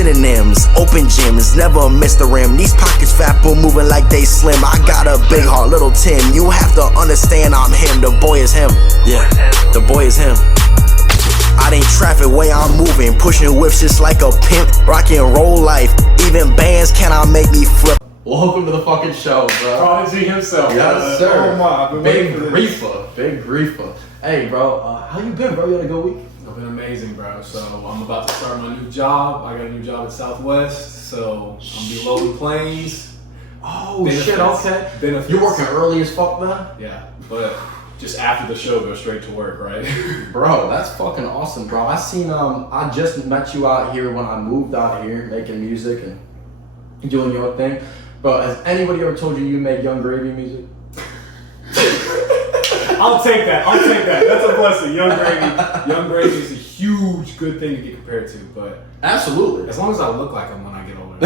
synonyms. Open gyms, never miss the rim. These pockets fat but moving like they slim. I got a big heart, little Tim. You have to understand I'm him. The boy is him. Yeah, the boy is him. I ain't traffic, way I'm moving, pushing whips just like a pimp, rock and roll life. Even bands cannot make me flip. Welcome to the fucking show, bro. Prodigy himself. Yes, sir. Oh my, I've been Big waiting for this. Griffa. Big Griffa. Hey, bro, how you been, bro? You had a good week? I've been amazing, bro. So I'm about to start my new job. I got a new job at Southwest, so I'm gonna be loading planes. Oh, Benefits. shit, okay. Benefits. You're working early as fuck, man? Yeah, but just after the show, go straight to work, right? Bro, that's fucking awesome, bro. I just met you out here when I moved out here, making music and doing your thing. Bro, has anybody ever told you you make Young Gravy music? I'll take that. That's a blessing. Young Gravy is a huge good thing to get compared to, but Absolutely. as long as I look like him when I get older.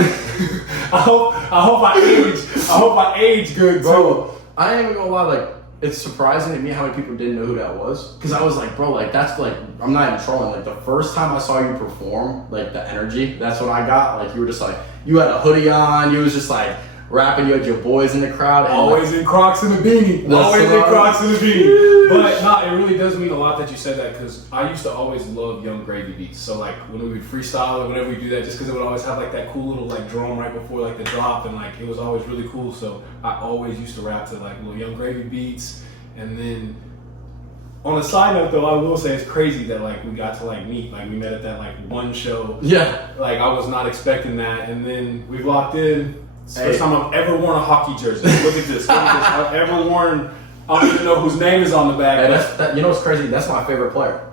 I hope I age good too. Bro, I ain't even gonna lie, like, it's surprising to me how many people didn't know who that was. Cause I was like, bro, like, that's like, I'm not even trolling. Like, the first time I saw you perform, like, the energy, that's what I got. Like, you were just like, you had a hoodie on, you was just like, rapping, you had your boys in the crowd. And Always in Crocs and a beanie. Always in Crocs and a beanie. But no, it really does mean a lot that you said that, because I used to always love Young Gravy beats. So like when we would freestyle or whenever we do that, just because it would always have like that cool little like drum right before like the drop, and like it was always really cool. So I always used to rap to like little Young Gravy beats. And then on a side note though, I will say it's crazy that like we got to like meet. Like we met at that like one show. Yeah. Like I was not expecting that, and then we locked in. It's the Hey. first time I've ever worn a hockey jersey. Look at this. I've ever worn, I don't even know whose name is on the back. Hey, that, you know what's crazy? That's my favorite player.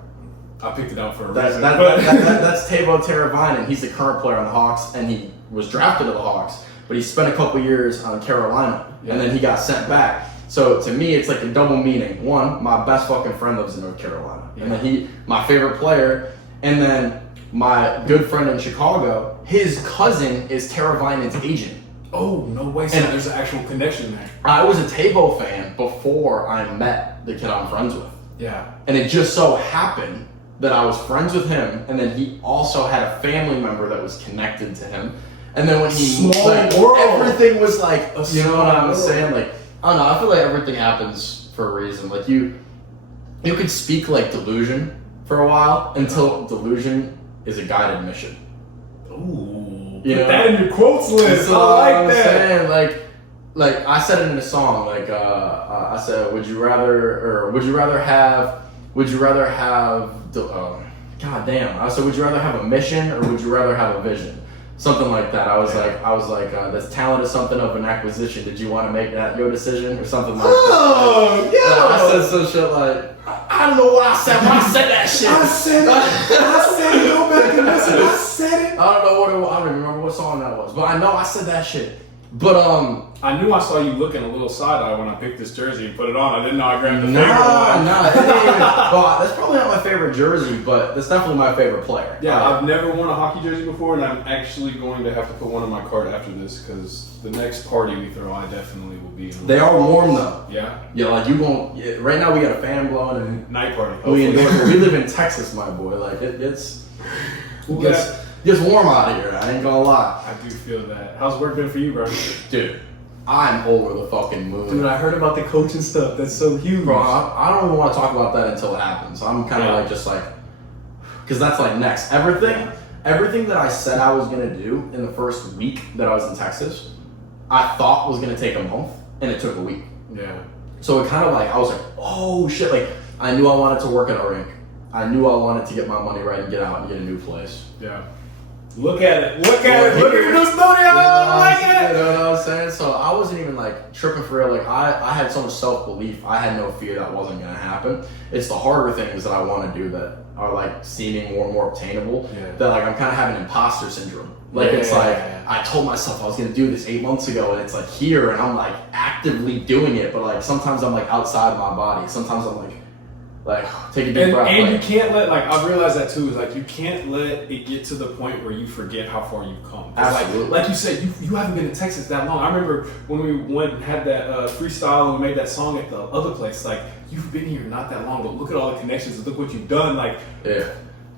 I picked it out for a That's reason. that's Tavo Teravainen. He's the current player on the Hawks, and he was drafted to the Hawks, but he spent a couple years on Carolina, and then he got sent back. So to me, it's like a double meaning. One, my best fucking friend lives in North Carolina, and then my favorite player, and then my good friend in Chicago, his cousin is Teravainen's agent. Oh, no way. So And- there's an actual connection there. I was a Tavo fan before I met the kid I'm friends with. Yeah. And it just so happened that I was friends with him, and then he also had a family member that was connected to him. And then when he Small like, world. everything was like, A you know what small I'm world. saying? Like, I don't know, I feel like everything happens for a reason. Like you could speak like delusion for a while until delusion is a guided mission. Ooh. You Put know? that in your quotes list. So I I'm like that. saying, like I said it in a song. Like I said, would you rather have? God damn! I said, would you rather have a mission or would you rather have a vision? Something like that. I was like, this talent is something of an acquisition. Did you want to make that your decision or something like that? Oh, yeah. I said some shit like, I don't know what I said, but I said that shit. I said it. Go back and listen. I said it. I don't know what it was. I don't even remember what song that was, but I know I said that shit. But I knew I saw you looking a little side-eye when I picked this jersey and put it on. I didn't know I grabbed the favorite one. Nah, it ain't even, well, that's probably not my favorite jersey, but that's definitely my favorite player. Yeah, I've never worn a hockey jersey before, and I'm actually going to have to put one in my cart after this, because the next party we throw, I definitely will be in. They are warm though. Yeah. Yeah, like you gon' right now we got a fan blowing and Night party. we hopefully. live in Texas, my boy. Like it gets Yeah. gets warm out of here. I ain't gonna lie, I do feel that. How's work been for you, bro? dude. I'm over the fucking moon. Dude, I heard about the coaching stuff. That's so huge. Bro, I don't even want to talk about that until it happens. I'm kind of because that's like next. Everything that I said I was gonna do in the first week that I was in Texas, I thought was gonna take a month, and it took a week. Yeah. So it kind of like I was like, oh shit! Like I knew I wanted to work at a rink. I knew I wanted to get my money right and get out and get a new place. Yeah. Look at it. Look at your new studio. I like it. You know what I'm saying? So I wasn't even like tripping for real. Like I had so much self-belief. I had no fear that wasn't gonna happen. It's the harder things that I want to do that are like seeming more and more obtainable. Yeah. That like I'm kind of having imposter syndrome. Like it's like I told myself I was gonna do this 8 months ago, and it's like here, and I'm like actively doing it. But like sometimes I'm like outside my body. Sometimes I'm like take a deep breath. And like, you can't let, like, I've realized that too, is like you can't let it get to the point where you forget how far you've come. Absolutely. Like you said, you haven't been in Texas that long. I remember when we went and had that freestyle and we made that song at the other place. Like, you've been here not that long, but look at all the connections and look what you've done. Like, yeah.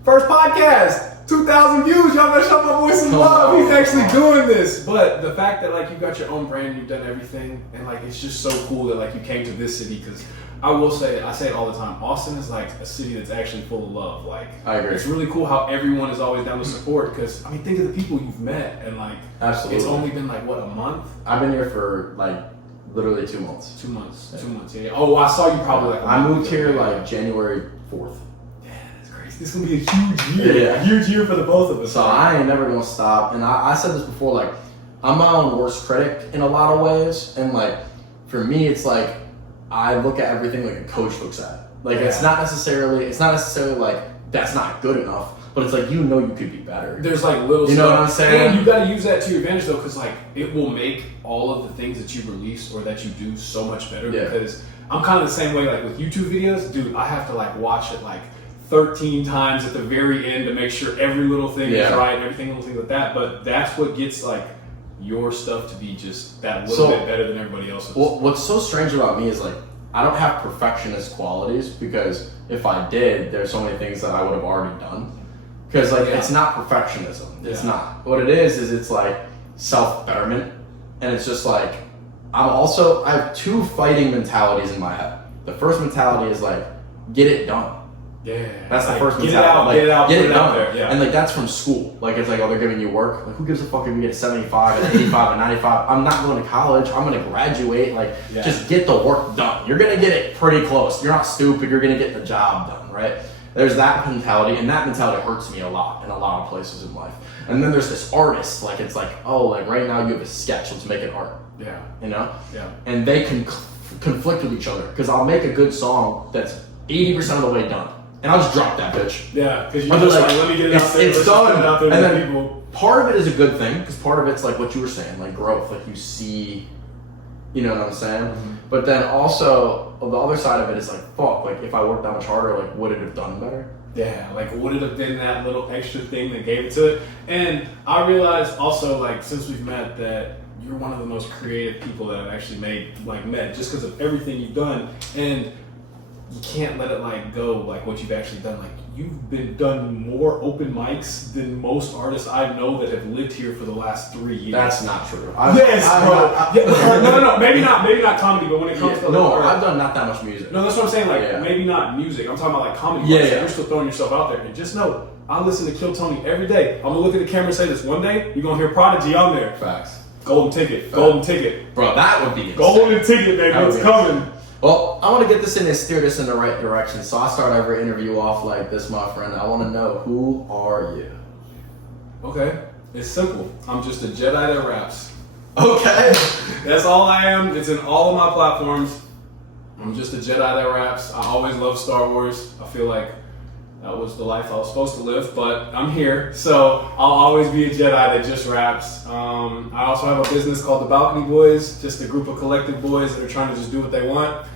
first podcast, 2,000 views, y'all better show my boy some love. He's actually doing this. But the fact that like you got your own brand, you've done everything, and like it's just so cool that like you came to this city. Because I will say, I say it all the time, Austin is like a city that's actually full of love. Like I agree. It's really cool how everyone is always down to support. Because I mean, think of the people you've met, and like Absolutely. it's only been like what, a month? I've been here for like literally 2 months. 2 months. Yeah. 2 months. Yeah. Oh, I saw you probably like. I moved here like January 4th. This is gonna be a huge year. Yeah. A huge year for the both of us. So I ain't never gonna stop. And I said this before, like, I'm my own worst critic in a lot of ways. And like, for me, it's like, I look at everything like a coach looks at it. Like, it's not necessarily like, that's not good enough. But it's like, you could be better. There's like little You know what I'm saying? And you gotta use that to your advantage though, because like, it will make all of the things that you release or that you do so much better. Yeah. Because I'm kind of the same way, like with YouTube videos, dude, I have to like watch it like 13 times at the very end to make sure every little thing is right and everything little thing like that. But that's what gets like your stuff to be just that little bit better than everybody else's. Well, what's so strange about me is like, I don't have perfectionist qualities, because if I did, there's so many things that I would have already done. Because like, it's not perfectionism. It's not. What it is it's like self-betterment. And it's just like, I have two fighting mentalities in my head. The first mentality is like, get it done. Yeah, that's the first mentality. Get it out there. Yeah. And like, that's from school. Like, it's like, oh, they're giving you work. Like, who gives a fuck if you get a 75 and 85 and 95? I'm not going to college. I'm going to graduate. Like, just get the work done. You're going to get it pretty close. You're not stupid. You're going to get the job done, right? There's that mentality, and that mentality hurts me a lot in a lot of places in life. And then there's this artist. Like, it's like, oh, like right now you have a sketch. Let's make it art. Yeah. You know? Yeah. And they can conflict with each other, because I'll make a good song that's 80% of the way done. And I'll just drop that bitch. Yeah, because you're just like, let me get it out there. It's done. Out there and then people. Part of it is a good thing, because part of it's like what you were saying, like growth. Like you see, you know what I'm saying? Mm-hmm. But then also, the other side of it is like, fuck, like if I worked that much harder, like would it have done better? Yeah, like would it have been that little extra thing that gave it to it? And I realized also, like, since we've met, that you're one of the most creative people that I've actually met just because of everything you've done. And you can't let it like go, like what you've actually done. Like you've done more open mics than most artists I know that have lived here for the last 3 years. That's not true. No, maybe not comedy, but when it comes to art, I've done not that much music. No, that's what I'm saying. Like maybe not music. I'm talking about like comedy. You're still throwing yourself out there, and just know I listen to Kill Tony every day. I'm gonna look at the camera and say this: one day you're gonna hear Prodigy on there. Facts. Golden ticket. Golden ticket. Bro, that would be insane. Golden ticket, baby. It's coming. Well, I want to get this in and steer this in the right direction. So I start every interview off like this, my friend. I want to know, who are you? Okay. It's simple. I'm just a Jedi that raps. Okay. That's all I am. It's in all of my platforms. I'm just a Jedi that raps. I always loved Star Wars. I feel like that was the life I was supposed to live, but I'm here. So I'll always be a Jedi that just raps. I also have a business called The Balcony Boys, just a group of collective boys that are trying to just do what they want.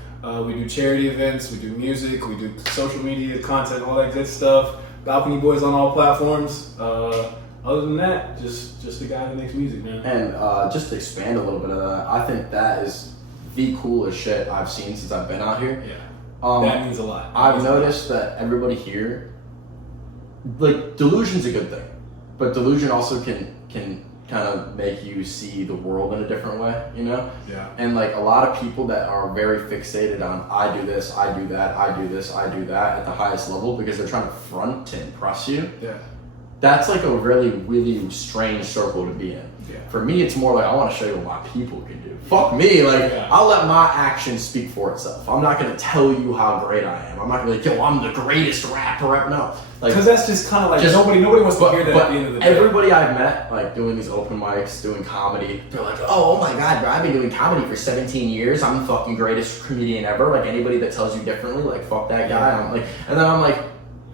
We do charity events, we do music, we do social media content, all that good stuff. Balcony Boys on all platforms. Other than that, just a guy that makes music, man. And just to expand a little bit of that, I think that is the coolest shit I've seen since I've been out here. Yeah. That means a lot. I've noticed that everybody here, like, delusion's a good thing, but delusion also can kind of make you see the world in a different way, you know? Yeah. And like a lot of people that are very fixated on I do this, I do that, I do this, I do that at the highest level because they're trying to front to impress you. Yeah. That's like a really, really strange circle to be in. Yeah. For me, it's more like I want to show you what my people can do. Fuck me, like I'll let my actions speak for itself. I'm not gonna tell you how great I am. I'm not gonna be like, yo, I'm the greatest rapper ever. No, like because that's just kind of like nobody wants to hear that at the end of the day. Everybody I've met, like doing these open mics, doing comedy, they're like, oh my god, bro, I've been doing comedy for 17 years. I'm the fucking greatest comedian ever. Like anybody that tells you differently, like fuck that guy. I'm like, and then I'm like,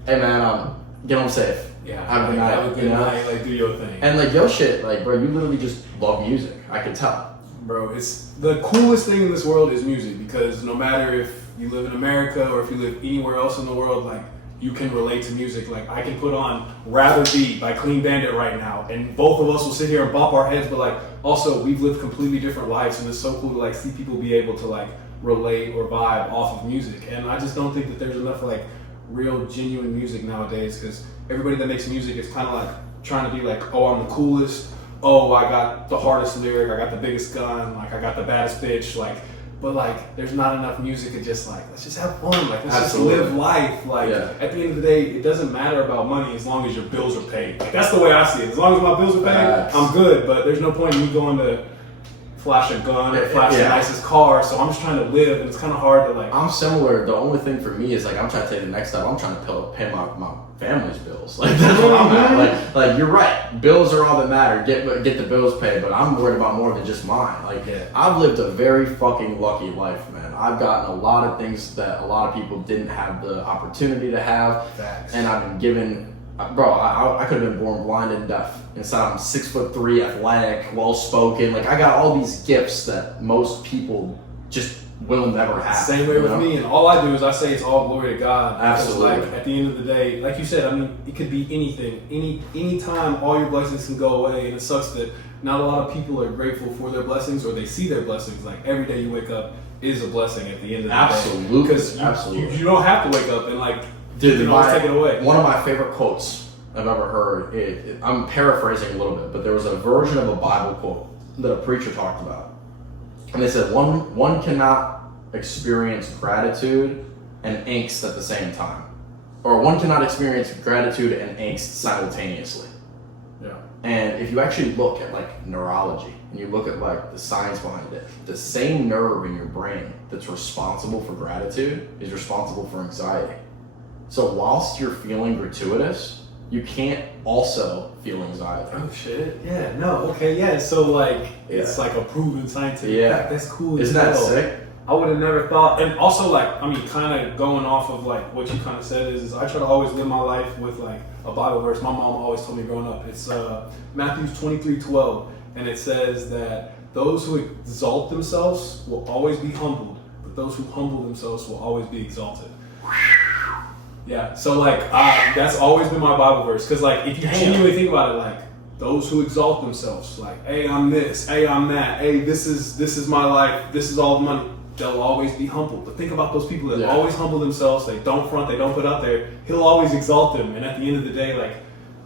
hey man, get home safe. Yeah, have a good night, like do your thing. And like yo shit, like bro, you literally just love music. I can tell. Bro, it's the coolest thing in this world is music, because no matter if you live in America or if you live anywhere else in the world, like you can relate to music. Like I can put on Rather Be by Clean Bandit right now, and both of us will sit here and bop our heads, but like also we've lived completely different lives, and it's so cool to like see people be able to like relate or vibe off of music. And I just don't think that there's enough like real genuine music nowadays, because everybody that makes music is kind of like trying to be like, oh, I'm the coolest. Oh, I got the hardest lyric. I got the biggest gun. Like, I got the baddest bitch. Like, but like, there's not enough music to just like, let's just have fun. Like, let's Absolutely. just live life. Like, at the end of the day, it doesn't matter about money as long as your bills are paid. Like, that's the way I see it. As long as my bills are paid, I'm good. But there's no point in me going to flash a gun or flash the nicest car. So I'm just trying to live, and it's kind of hard to like. I'm similar. The only thing for me is like I'm trying to take the next step. I'm trying to pay my family's bills. Like that's what I'm at. Like you're right. Bills are all that matter. Get the bills paid. But I'm worried about more than just mine. Like I've lived a very fucking lucky life, man. I've gotten a lot of things that a lot of people didn't have the opportunity to have. Facts. And I've been given. Bro, I could have been born blind and deaf. Instead, I'm 6'3", athletic, well-spoken. Like, I got all these gifts that most people just will never have. Same way with me, and all I do is I say it's all glory to God. Absolutely. Like, at the end of the day, like you said, I mean, it could be anything. Any time, all your blessings can go away, and it sucks that not a lot of people are grateful for their blessings or they see their blessings. Like, every day you wake up is a blessing at the end of the day. Absolutely. Because you don't have to wake up and, like, dude, you can always take it away. One of my favorite quotes I've ever heard, I'm paraphrasing a little bit, but there was a version of a Bible quote that a preacher talked about. And they said, one cannot experience gratitude and angst at the same time. Or one cannot experience gratitude and angst simultaneously. Yeah. And if you actually look at like neurology, and you look at like the science behind it, the same nerve in your brain that's responsible for gratitude is responsible for anxiety. So whilst you're feeling gratuitous, you can't also feel anxiety. Oh shit! Yeah, no, okay, yeah. So like, it's like a proven scientific fact. That's cool. Isn't that sick? I would have never thought. And also, like, I mean, kind of going off of like what you kind of said is I try to always live my life with like a Bible verse. My mom always told me growing up. It's Matthew 23:12, and it says that those who exalt themselves will always be humbled, but those who humble themselves will always be exalted. Yeah, so like that's always been my Bible verse, because like if you genuinely think about it, like those who exalt themselves, like, hey, I'm this, hey, I'm that, hey, this is my life, this is all the money, they'll always be humbled. But think about those people that always humble themselves, they don't front, they don't put out there, he'll always exalt them. And at the end of the day, like,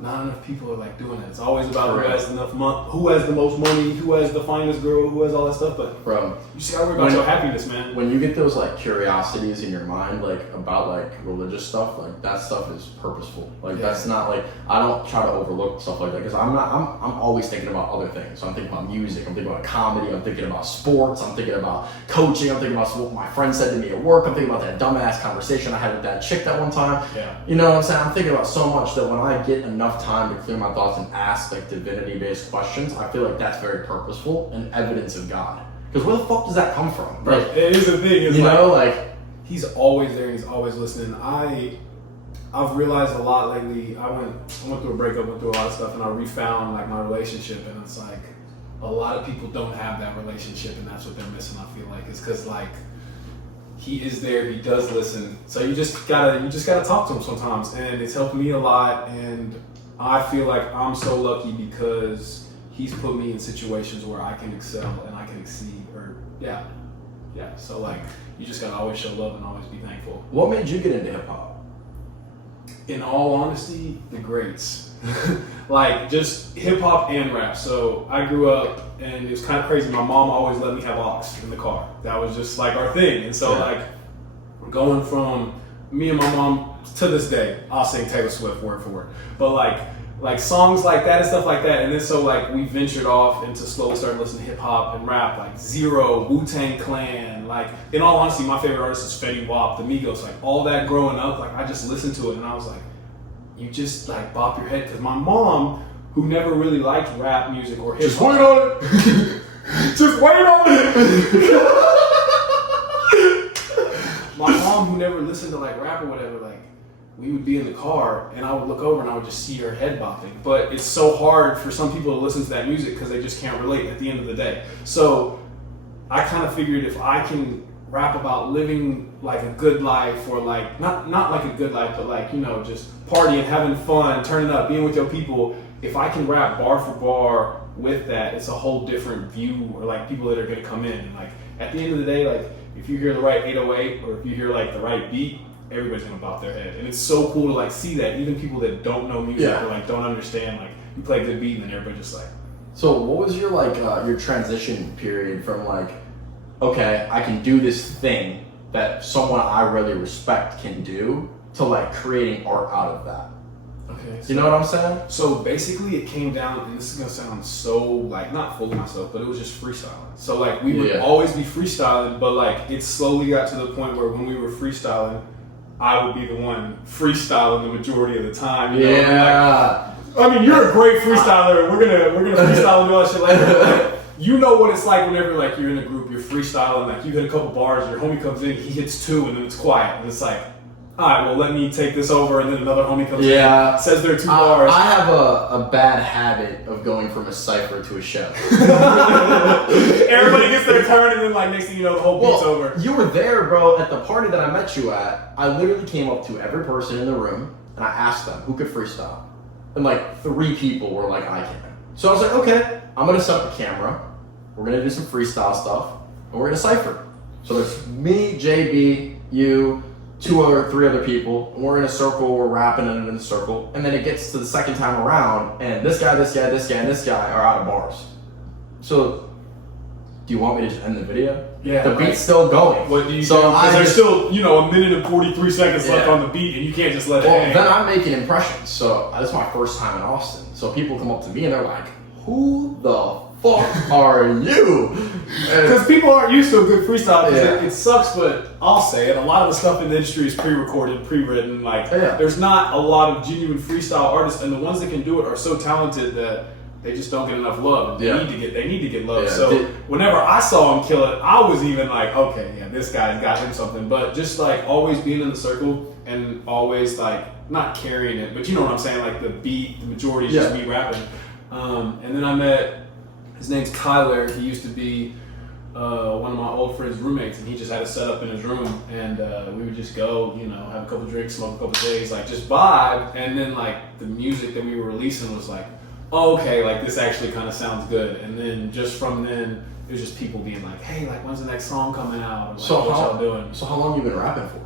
not enough people are like doing that. It's always about who has enough money, who has the most money, who has the finest girl, who has all that stuff. But bro, you see, I worry about your happiness, man. When you get those like curiosities in your mind, like about like religious stuff, like that stuff is purposeful. Like that's not like, I don't try to overlook stuff like that, because I'm always thinking about other things. So I'm thinking about music, I'm thinking about comedy, I'm thinking about sports, I'm thinking about coaching, I'm thinking about what my friend said to me at work, I'm thinking about that dumbass conversation I had with that chick that one time. Yeah. You know what I'm saying? I'm thinking about so much that when I get enough time to clear my thoughts and ask like divinity-based questions, I feel like that's very purposeful and evidence of God. Because where the fuck does that come from? Right. It is a thing. It's you like, know, like he's always there and he's always listening. I've realized a lot lately. I went through a breakup, went through a lot of stuff, and I refound like my relationship, and it's like a lot of people don't have that relationship, and that's what they're missing. I feel like it's because like he is there, he does listen. So you just gotta talk to him sometimes, and it's helped me a lot. And I feel like I'm so lucky because he's put me in situations where I can excel and I can exceed. Or yeah. So like you just gotta always show love and always be thankful. what made you get into hip hop? In all honesty, the greats. Like just hip hop and rap. So I grew up and it was kind of crazy. My mom always let me have aux in the car. That was just like our thing. And so like going from me and my mom to this day, I'll sing Taylor Swift word for word. But like songs like that and stuff like that. And then so like we ventured off into slowly starting listening to hip hop and rap, like Zero, Wu-Tang Clan. Like in all honesty, my favorite artist is Fetty Wap, the Migos. Like all that growing up, like I just listened to it and I was like, you just like bop your head. Because my mom, who never really liked rap music or hip hop. Just wait on it. Just wait on it. My mom, who never listened to like rap or whatever, like we would be in the car and I would look over and I would just see her head bopping. But it's so hard for some people to listen to that music because they just can't relate at the end of the day. So I kind of figured if I can rap about living like a good life, or like not like a good life, but like, you know, just partying, having fun, turning up, being with your people. If I can rap bar for bar with that, it's a whole different view, or like people that are gonna come in. And like at the end of the day, like if you hear the right 808 or if you hear like the right beat, everybody's gonna bob their head. And it's so cool to like see that even people that don't know music or like don't understand, like you play a good beat and then everybody just like. So what was your like your transition period from like, okay, I can do this thing that someone I really respect can do, to like creating art out of that? Okay. You know what I'm saying? So basically it came down, and this is gonna sound so like not full of myself, but it was just freestyling. So like we would always be freestyling, but like it slowly got to the point where when we were freestyling, I would be the one freestyling the majority of the time. You know? Yeah. Like, I mean, you're a great freestyler. We're gonna freestyle and do all that shit later. But, like, you know what it's like whenever like you're in a group, you're freestyling, like you hit a couple bars, your homie comes in, he hits 2, and then it's quiet, and it's like, all right, well, let me take this over, and then another homie comes in, says their 2 bars. I have a bad habit of going from a cypher to a show. Everybody gets their turn, and then like next thing you know, the whole beat's over. You were there, bro, at the party that I met you at. I literally came up to every person in the room, and I asked them who could freestyle. And like 3 people were like, I can. So I was like, okay, I'm gonna set up the camera. We're gonna do some freestyle stuff, and we're gonna cypher. So there's me, JB, you, 3 other people, and we're in a circle, we're rapping in a circle, and then it gets to the second time around, and this guy, and this guy are out of bars. So, do you want me to just end the video? Yeah. The beat's still going. What do you do? Because there's still, you know, 1 minute and 43 seconds left on the beat, and you can't just let it hang. Then I'm making impressions. So, this is my first time in Austin. So, people come up to me, and they're like, who the fuck are you? Because people aren't used to a good freestyle. It sucks, but I'll say it. A lot of the stuff in the industry is pre-recorded, pre-written. Like, there's not a lot of genuine freestyle artists, and the ones that can do it are so talented that they just don't get enough love. They need to get love. So whenever I saw him kill it, I was even like, okay, yeah, this guy's got him something. But just like always being in the circle and always like not carrying it, but you know what I'm saying? Like the beat, the majority is just me rapping. And then I met. His name's Tyler. He used to be one of my old friend's roommates, and he just had a setup in his room, and we would just go, you know, have a couple drinks, smoke a couple days, like just vibe. And then like the music that we were releasing was like, oh, okay, like this actually kind of sounds good. And then just from then, it was just people being like, hey, like when's the next song coming out? Or, like, so what y'all doing? So how long you been rapping for?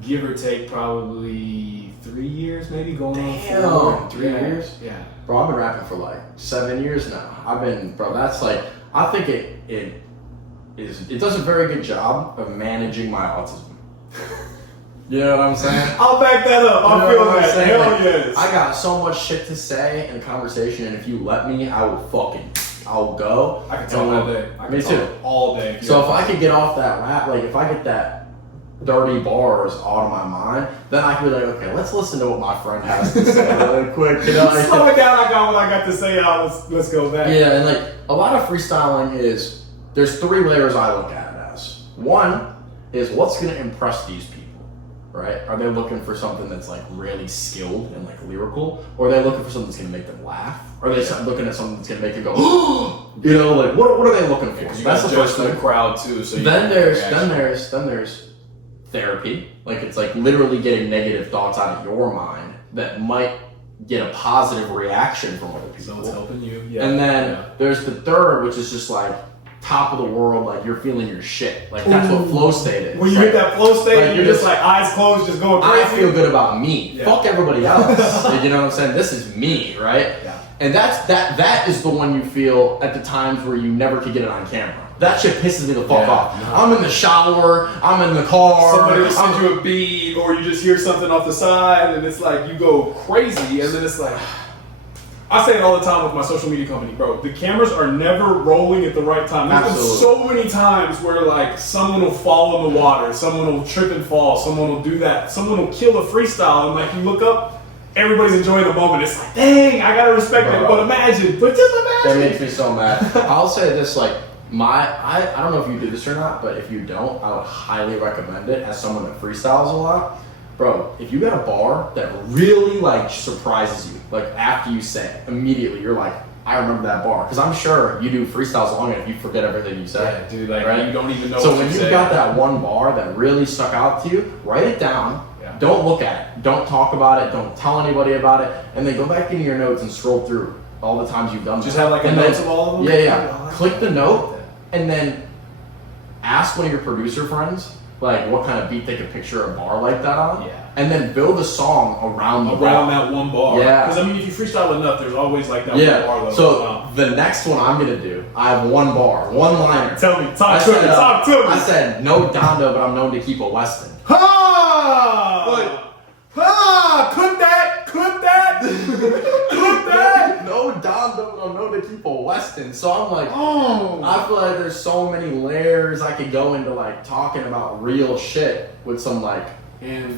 Give or take, probably 3 years, maybe going on 4. 3 years. Yeah. Bro, I've been rapping for like 7 years now. That's like, I think it does a very good job of managing my autism. You know what I'm saying? I'll back that up. I'll feel that. Hell like, yes. I got so much shit to say in a conversation, and if you let me, I'll go. I can talk all day. Me too. All day. So if I could get off that rap, like if I get that dirty bars out of my mind, then I can be like, okay, let's listen to what my friend has to say really quick. You know, like, slow it down. I got what I got to say. Let's go back. Yeah, and like a lot of freestyling is there's 3 layers I look at it as. One is what's gonna impress these people, right? Are they looking for something that's like really skilled and like lyrical, or are they looking for something that's gonna make them laugh? Or are they looking at something that's gonna make them go, you know, like what are they looking for? You that's the first thing. The crowd too. So then there's therapy. Like it's like literally getting negative thoughts out of your mind that might get a positive reaction from other people. So it's helping you. Yeah. And then there's the third, which is just like top of the world, like you're feeling your shit. Like that's what flow state is. When you hit that flow state, like, you're just like eyes closed, just going crazy. I feel good about me. Yeah. Fuck everybody else. You know what I'm saying? This is me, right? Yeah. And that is the one you feel at the times where you never could get it on camera. That shit pisses me the fuck off. No. I'm in the shower, I'm in the car. Somebody will send you a beat, or you just hear something off the side, and it's like you go crazy, and then it's like, I say it all the time with my social media company, bro. The cameras are never rolling at the right time. There's been so many times where like someone will fall in the water, someone will trip and fall, someone will do that, someone will kill a freestyle, and like you look up, everybody's enjoying the moment. It's like, dang, I gotta respect it, but just imagine. That makes me so mad. I'll say this, like, I don't know if you do this or not, but if you don't, I would highly recommend it as someone that freestyles a lot. Bro, if you got a bar that really like surprises you, like after you say it, immediately you're like, I remember that bar. Because I'm sure you do freestyles long enough, you forget everything you said. Yeah, dude, like right? You don't even know so what when you you've got that one bar that really stuck out to you, write it down. Yeah. Don't look at it. Don't talk about it. Don't tell anybody about it. And then go back into your notes and scroll through all the times you've done that. Just have like a notes of all of them? Yeah. Click the note and then ask one of your producer friends like what kind of beat they could picture a bar like that on. Yeah. And then build a song around the bar. That one bar. Yeah. Because I mean, if you freestyle enough, there's always like that Yeah. one bar. So the next one I'm gonna do, I have one bar, one liner. Tell me, talk to me. I said no Dondo, but I'm known to keep a Weston. Cook that, cook that. No Dondo, but I'm known to keep a Weston. So I'm like, I feel like there's so many layers I could go into, like talking about real shit with some like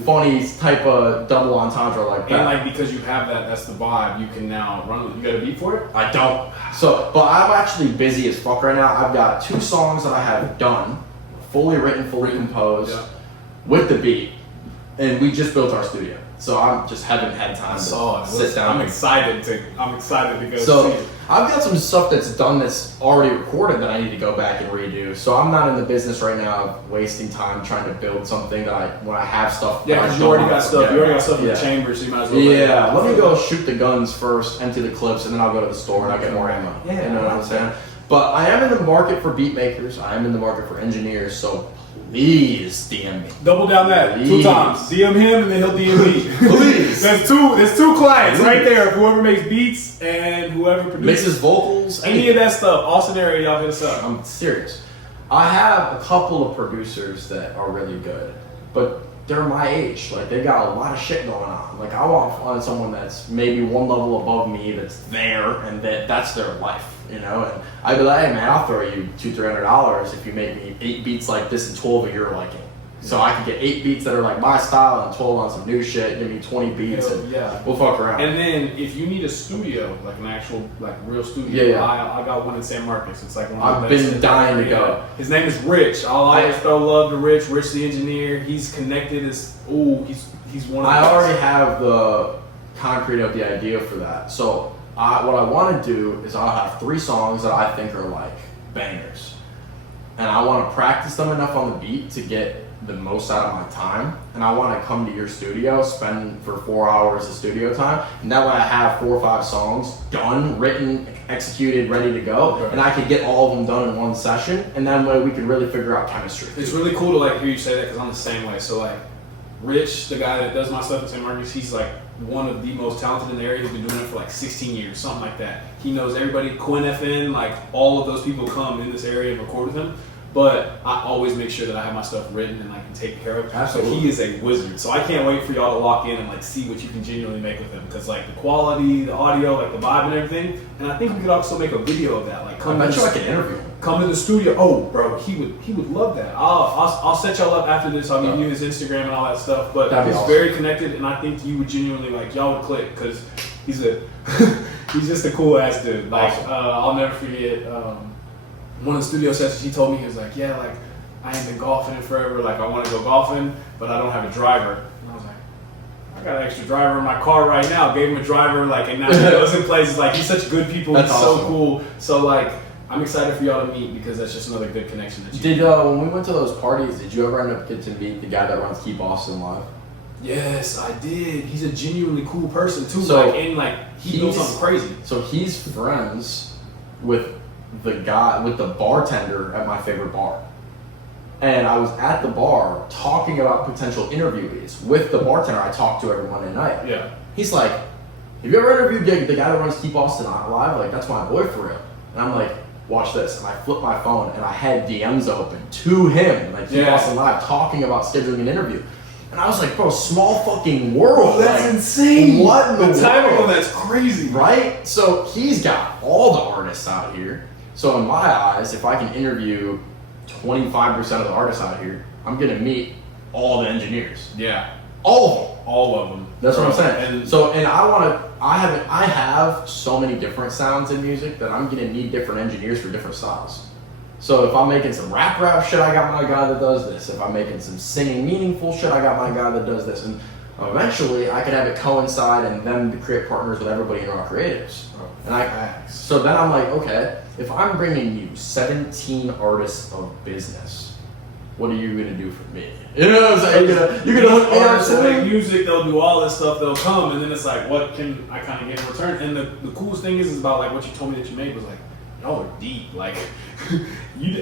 funny type of double entendre like that. And like because you have that, that's the vibe. You can now run with. You got a beat for it? I don't. So, but I'm actually busy as fuck right now. I've got 2 songs that I have done, fully written, fully composed, with the beat, and we just built our studio. So I'm just haven't had time to sit down. I'm excited to go see it. I've got some stuff that's done that's already recorded that I need to go back and redo. So I'm not in the business right now of wasting time trying to build something that when I have stuff. Yeah, because you already got stuff. You already got stuff in the chamber, so you might as well. Yeah, let me go shoot the guns first, empty the clips, and then I'll go to the store and I'll get more ammo. Yeah, you know what I'm saying? But I am in the market for beat makers. I am in the market for engineers. So please DM me. Double down that 2 times. DM him and then he'll DM me. Please. There's two clients right there. Whoever makes beats and whoever produces. Mixes vocals. Any of that stuff. Austin area, y'all hit us up. I'm serious. I have a couple of producers that are really good, but they're my age. Like they got a lot of shit going on. Like I want to find someone that's maybe one level above me that's there and that's their life. You know, and I'd be like, hey man, I'll throw you $200-$300 if you make me 8 beats like this and 12 of your liking. So I could get 8 beats that are like my style and 12 on some new shit. Give me 20 beats and we'll fuck around. And then if you need a studio, like an actual, like real studio, I got one in San Marcos. It's like one of the I've been dying to go. His name is Rich. I'll always throw love to Rich. Rich the engineer. He's connected. He's one of I already have the concrete of the idea for that. So what I want to do is I'll have 3 songs that I think are like bangers, and I want to practice them enough on the beat to get the most out of my time, and I want to come to your studio, spend for 4 hours of studio time, and that way I have 4 or 5 songs done, written, executed, ready to go, and I could get all of them done in one session, and that way we can really figure out chemistry. It's really cool to like hear you say that because I'm the same way. So like Rich, the guy that does my stuff in St. Marcos, he's like one of the most talented in the area. He's been doing it for like 16 years, something like that. He knows everybody, Quinn FN, like all of those people come in this area and record with him. But I always make sure that I have my stuff written and I can take care of it. Absolutely. So he is a wizard. So I can't wait for y'all to lock in and like see what you can genuinely make with him. Because like the quality, the audio, like the vibe and everything. And I think we could also make a video of that. Like I bet you I can interview him. Come to the studio. Oh, bro, he would love that. I'll set y'all up after this. I'll give you his Instagram and all that stuff. But he's awesome. Very connected, and I think you would genuinely like y'all would click because he's he's just a cool ass dude. Like awesome. I'll never forget one of the studio sessions. He told me he was like, yeah, like I ain't been golfing in forever. Like I want to go golfing, but I don't have a driver. And I was like, I got an extra driver in my car right now. Gave him a driver, like, and now he goes in places. Like he's such good people. That's he's awesome. So cool. So like. I'm excited for y'all to meet because that's just another good connection that you did. When we went to those parties, did you ever end up getting to meet the guy that runs Keep Austin Live? Yes, I did. He's a genuinely cool person too. So he knows something crazy. So he's friends with the guy, with the bartender at my favorite bar. And I was at the bar talking about potential interviewees with the bartender I talked to every Monday night. Yeah. He's like, have you ever interviewed the guy that runs Keep Austin Live? Like, that's my boy for real. And I'm like, watch this. And I flipped my phone and I had DMs open to him, like Keep Austin Live, talking about scheduling an interview. And I was like, bro, small fucking world. That's like, insane. What in the world? timing on that's crazy. Right? So he's got all the artists out here. So in my eyes, if I can interview 25% of the artists out here, I'm gonna meet all the engineers. Yeah. All of them. That's what I'm saying. And I have so many different sounds in music that I'm gonna need different engineers for different styles. So if I'm making some rap shit, I got my guy that does this. If I'm making some singing meaningful shit, I got my guy that does this. And eventually I could have it coincide and them to create partners with everybody in Raw Creatives. So then I'm like, okay, if I'm bringing you 17 artists of business, what are you gonna do for me? You know what I'm saying? You're gonna hook me up to make music, they'll do all this stuff, they'll come, and then it's like, what can I kind of get in return? And the coolest thing is about like what you told me that you made was like y'all are deep. Like,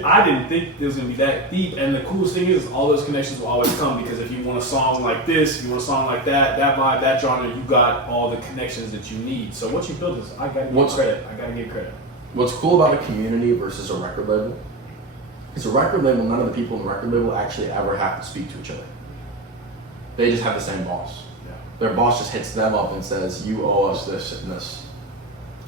I didn't think it was gonna be that deep. And the coolest thing is, all those connections will always come because if you want a song like this, if you want a song like that vibe, that genre, you got all the connections that you need. So what you build is, I gotta give credit. I gotta give credit. What's cool about a community versus a record label is a record label, none of the people in the record label actually ever have to speak to each other. They just have the same boss. Yeah. Their boss just hits them up and says, you owe us this and this.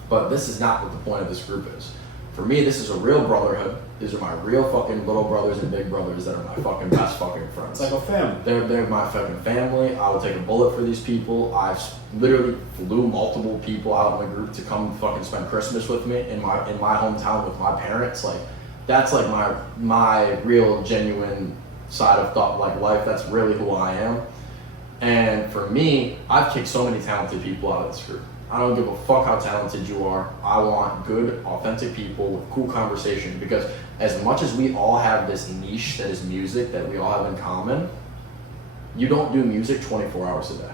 But this is not what the point of this group is. For me, this is a real brotherhood. These are my real fucking little brothers and big brothers that are my fucking best fucking friends. It's like a family. They're my fucking family. I will take a bullet for these people. I've literally flew multiple people out in the group to come fucking spend Christmas with me in my hometown with my parents. Like, that's like my real genuine side of thought, like life. That's really who I am. And for me, I've kicked so many talented people out of this group. I don't give a fuck how talented you are. I want good, authentic people with cool conversation, because as much as we all have this niche that is music that we all have in common, you don't do music 24 hours a day.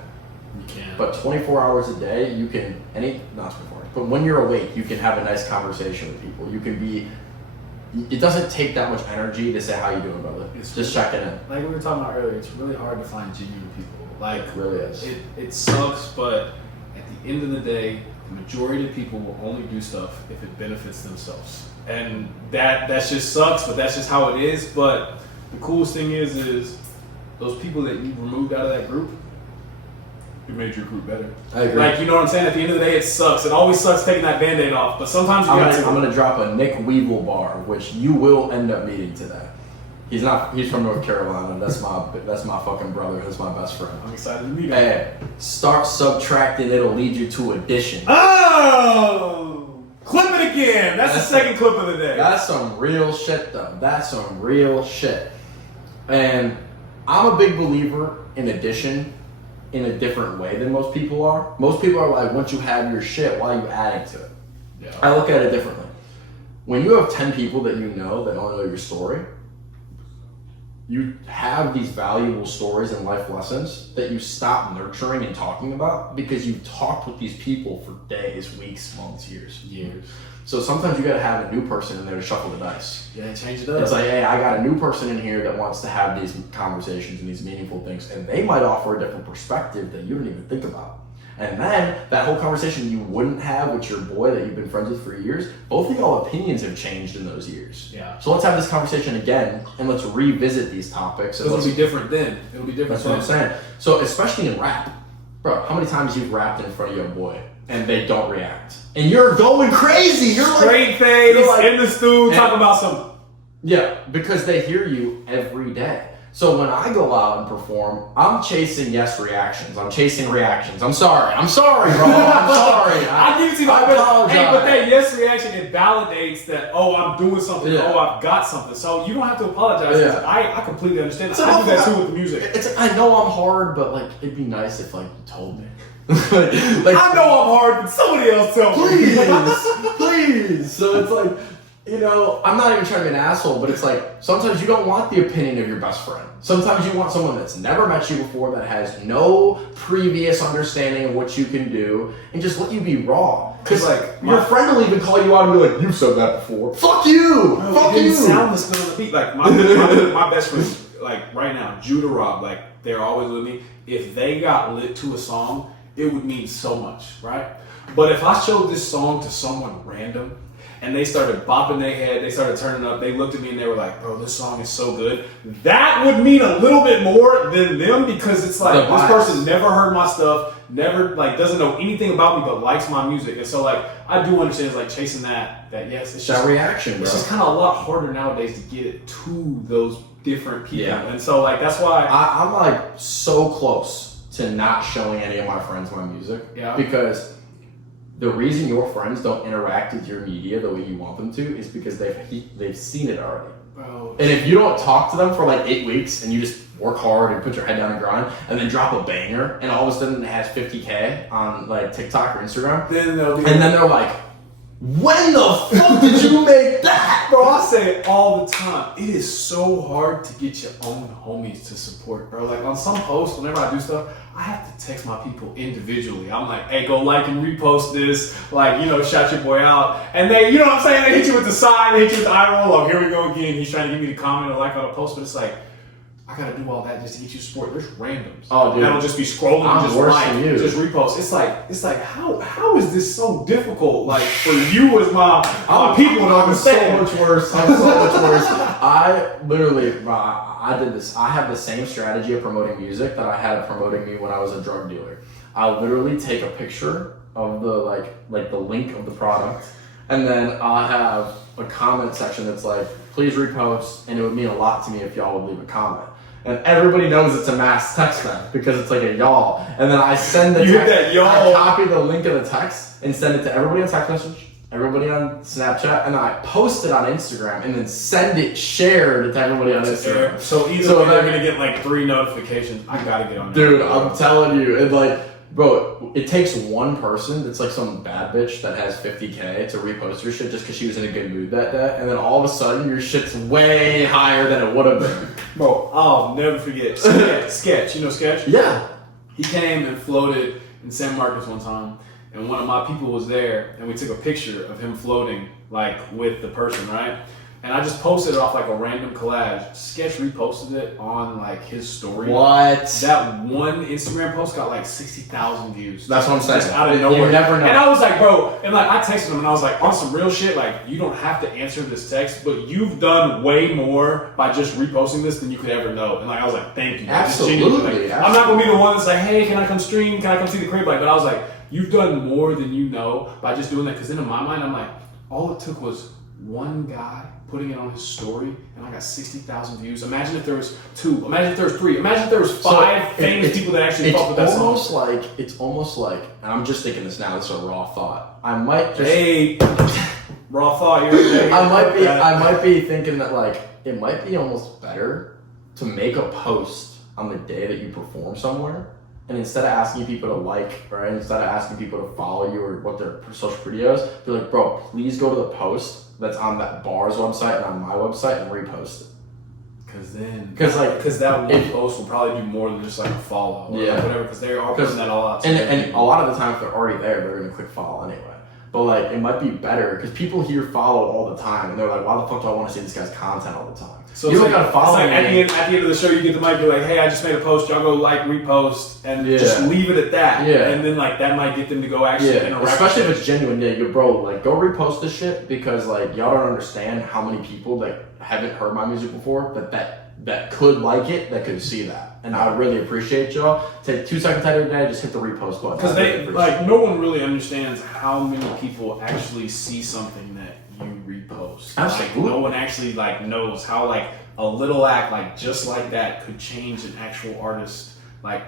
You can. But 24 hours a day, you can, not 24 hours, but when you're awake, you can have a nice conversation with people. You can be, it doesn't take that much energy to say, how you doing, brother? It's just really, checking in. Like we were talking about earlier, it's really hard to find genuine people. Like, It really is. It sucks, but at the end of the day, the majority of people will only do stuff if it benefits themselves. And that just sucks, but that's just how it is. But the coolest thing is those people that you removed out of that group, it made your group better. I agree. Like, you know what I'm saying? At the end of the day, it sucks. It always sucks taking that Band-Aid off, but sometimes you got to. I'm gonna drop a Nick Weevil bar, which you will end up meeting today. He's from North Carolina. That's my fucking brother. That's my best friend. I'm excited to meet him. Hey, start subtracting, it'll lead you to addition. Oh! Clip it again. That's the second clip of the day. That's some real shit, though. That's some real shit. And I'm a big believer in addition in a different way than most people are. Most people are like, once you have your shit, why are you adding to it? Yeah. I look at it differently. When you have 10 people that you know that don't know your story, you have these valuable stories and life lessons that you stop nurturing and talking about because you've talked with these people for days, weeks, months, years. So sometimes you gotta have a new person in there to shuffle the dice. Yeah, change it up. It's like, hey, I got a new person in here that wants to have these conversations and these meaningful things, and they might offer a different perspective that you didn't even think about. And then that whole conversation you wouldn't have with your boy that you've been friends with for years, both of y'all opinions have changed in those years. Yeah. So let's have this conversation again and let's revisit these topics. It'll be different then. It'll be different. That's what I'm saying. So especially in rap, bro, how many times you've rapped in front of your boy and they don't react? And you're going crazy. You're straight face in the stew talking about something. Yeah, because they hear you every day. So when I go out and perform, I'm chasing reactions. I'm chasing reactions. I'm sorry, bro. I'm sorry. I give it to you. I apologize. Hey, but that yes reaction, it validates that, oh, I'm doing something. Yeah. Oh, I've got something. So you don't have to apologize. Yeah. I completely understand. So I do that too with the music. I know I'm hard, but like it'd be nice if like you told me. Like, I know I'm hard, but somebody else tell me. Please. So it's like, you know, I'm not even trying to be an asshole, but it's like sometimes you don't want the opinion of your best friend. Sometimes you want someone that's never met you before, that has no previous understanding of what you can do, and just let you be raw. Because like your friend will even call you out and be like, "You said that before." Fuck you. No, fuck it you. didn't sound this good on the beat. Like my best friends, like right now, Judah Rob, like they're always with me. If they got lit to a song, it would mean so much, right? But if I showed this song to someone random, and they started bopping their head, they started turning up, they looked at me and they were like, bro, this song is so good. That would mean a little bit more than them, because it's like, this person never heard my stuff, never, like, doesn't know anything about me, but likes my music. And so, like, I do understand, it's like chasing that yes, it's just, that reaction, bro. It's just kind of a lot harder nowadays to get it to those different people. Yeah. And so, like, that's why I'm like so close to not showing any of my friends my music. Yeah. Because the reason your friends don't interact with your media the way you want them to is because they've seen it already. Bro. And if you don't talk to them for like 8 weeks and you just work hard and put your head down and grind and then drop a banger and all of a sudden it has 50K on like TikTok or Instagram, then they'll be and then they're like, When the fuck did you make that? Bro, I say it all the time. It is so hard to get your own homies to support, bro. Like on some posts, whenever I do stuff, I have to text my people individually. I'm like, hey, go like and repost this. Like, shout your boy out. And they, you know what I'm saying? They hit you with the sign, they hit you with the eye roll. Oh, here we go again. He's trying to get me to comment or like on a post, but it's like, I gotta do all that just to get you support. There's randoms. Oh, dude. That'll just be scrolling, I'm just worse like, than you. just repost. It's like how is this so difficult? Like for you as my people to understand. So much worse. I'm so much worse. I literally, I did this. I have the same strategy of promoting music that I had of promoting me when I was a drug dealer. I literally take a picture of the like the link of the product, and then I have a comment section that's like, please repost, and it would mean a lot to me if y'all would leave a comment. And everybody knows it's a mass text then because it's like a y'all. And then I send the text. That y'all. I copy the link of the text and send it to everybody on text message, everybody on Snapchat, and then I post it on Instagram and then send it shared to everybody on Instagram. So either way, they're gonna get like 3 notifications. I gotta get on. Dude, I'm telling you, it like. Bro, it takes one person that's like some bad bitch that has 50K to repost your shit just because she was in a good mood that day, and then all of a sudden your shit's way higher than it would have been. Bro, I'll never forget. Sketch, you know Sketch? Yeah. He came and floated in San Marcos one time, and one of my people was there, and we took a picture of him floating like with the person, right? And I just posted it off like a random collage. Sketch reposted it on like his story. What? That one Instagram post got like 60,000 views. That's what I'm saying. Just out of nowhere. You never know. And I was like, bro, and like I texted him and I was like, on some real shit, like you don't have to answer this text, but you've done way more by just reposting this than you could ever know. And like I was like, thank you. Absolutely. Like, I'm not gonna be the one that's like, hey, can I come stream? Can I come see the crib? Like, but I was like, you've done more than you know by just doing that. Because then in my mind, I'm like, all it took was one guy putting it on his story, and I got 60,000 views. Imagine if there was 2. Imagine if there was 3. Imagine if there was 5 famous people that actually fucked with that song. It's almost like, and I'm just thinking this now. This is a raw thought. I might just. Hey, raw thought. You're I might be thinking that like it might be almost better to make a post on the day that you perform somewhere, and instead of asking people to like, right, instead of asking people to follow you or what their social media is, be like, bro, please go to the post that's on that bar's website and on my website and repost it. Because that one post will probably do more than just like a follow or like whatever, because they are putting that all out. And a lot of the time, if they're already there, they're gonna click follow anyway. But like, it might be better because people hear follow all the time, and they're like, why the fuck do I want to see this guy's content all the time? So you don't gotta follow me. At the end of the show, you get the mic, you're like, hey, I just made a post, y'all go like, repost, and just leave it at that. Yeah. And then like that might get them to go actually interact. Especially if it's genuine. Yeah, bro, like go repost this shit because like y'all don't understand how many people that haven't heard my music before that could like it, that could see that. And I really appreciate y'all. Take 2 seconds out of your day, just hit the repost button. Because they like no one really understands how many people actually see something that you repost. Absolutely. Like, no one actually like knows how like a little act like just like that could change an actual artist like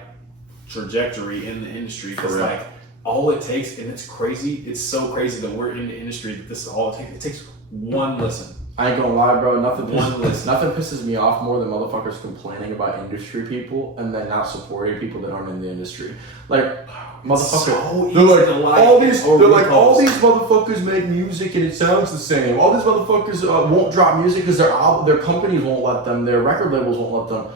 trajectory in the industry. Because like all it takes, and it's crazy, it's so crazy that we're in the industry that this is all it takes. It takes one listen. I ain't gonna lie, bro. Nothing pisses me off more than motherfuckers complaining about industry people and then not supporting people that aren't in the industry. Like, motherfucker, they're like all these motherfuckers make music and it sounds the same. All these motherfuckers won't drop music because their companies won't let them. Their record labels won't let them.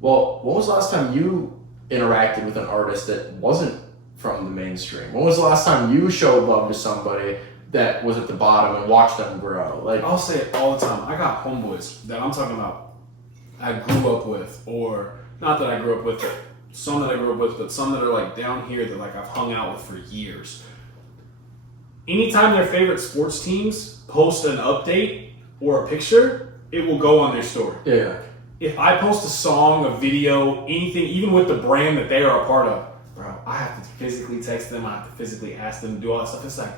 Well, when was the last time you interacted with an artist that wasn't from the mainstream? When was the last time you showed love to somebody that was at the bottom and watched them grow? Like, I'll say it all the time. I got homeboys that I'm talking about I grew up with, or not that I grew up with, but some that I grew up with, but some that are like down here that like I've hung out with for years. Anytime their favorite sports teams post an update or a picture, it will go on their story. Yeah. If I post a song, a video, anything, even with the brand that they are a part of, bro, I have to physically text them. I have to physically ask them to do all that stuff. It's like,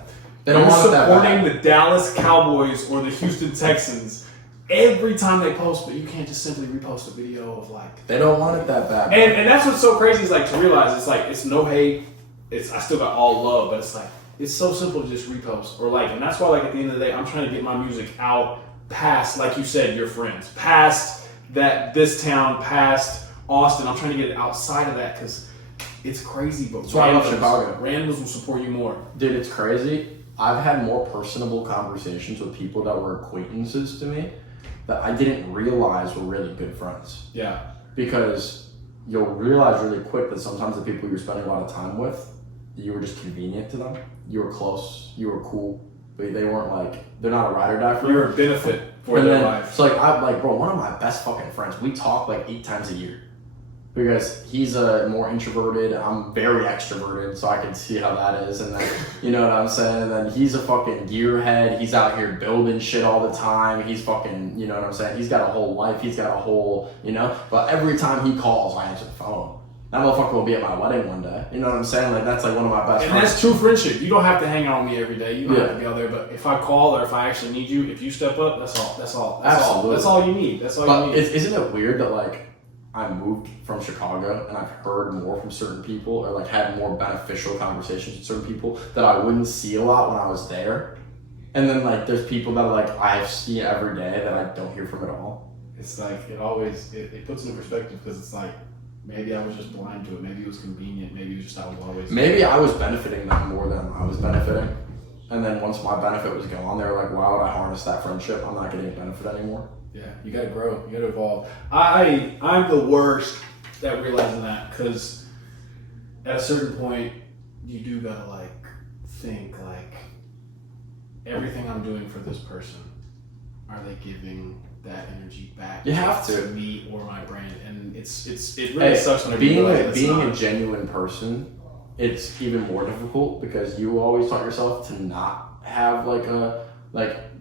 they don't want that supporting the Dallas Cowboys or the Houston Texans every time they post, but you can't just simply repost a video of like. They don't want it that bad. And that's what's so crazy is like to realize it's like it's no hate. I still got all love, but it's like it's so simple to just repost or like, and that's why like at the end of the day, I'm trying to get my music out past, like you said, your friends, past this town, past Austin. I'm trying to get it outside of that because it's crazy. But that's why I love Chicago. Randoms will support you more. Dude, it's crazy. I've had more personable conversations with people that were acquaintances to me that I didn't realize were really good friends. Yeah. Because you'll realize really quick that sometimes the people you're spending a lot of time with, you were just convenient to them. You were close, you were cool, but they weren't like, they're not a ride or die for you. You're a benefit for their life. So like, I'm like, bro, one of my best fucking friends, we talk like 8 times a year. Because he's more introverted, I'm very extroverted, so I can see how that is. And then, you know what I'm saying? And then he's a fucking gearhead. He's out here building shit all the time. He's fucking, you know what I'm saying? He's got a whole life. He's got a whole, you know? But every time he calls, I answer the phone. That motherfucker will be at my wedding one day. You know what I'm saying? Like, that's like one of my best friends. And that's true friendship. You don't have to hang out with me every day. You don't have to be out there. But if I call or if I actually need you, if you step up, that's all. That's all. That's all. That's all you need. That's all you need. Isn't it weird that, like, I moved from Chicago and I've heard more from certain people or like had more beneficial conversations with certain people that I wouldn't see a lot when I was there. And then like there's people that like I see every day that I don't hear from at all. It's like it puts into perspective because it's like maybe I was just blind to it. Maybe it was convenient. Maybe it was just I was always. Maybe I was benefiting them more than I was benefiting. And then once my benefit was gone, they were like, why would I harness that friendship? I'm not getting a benefit anymore. Yeah, you gotta grow. You gotta evolve. I'm the worst at realizing that because at a certain point, you do gotta like think like everything I'm doing for this person, are they giving that energy back? You have to me or my brand, and it really sucks when being a genuine person. It's even more difficult because you always taught yourself to not have like a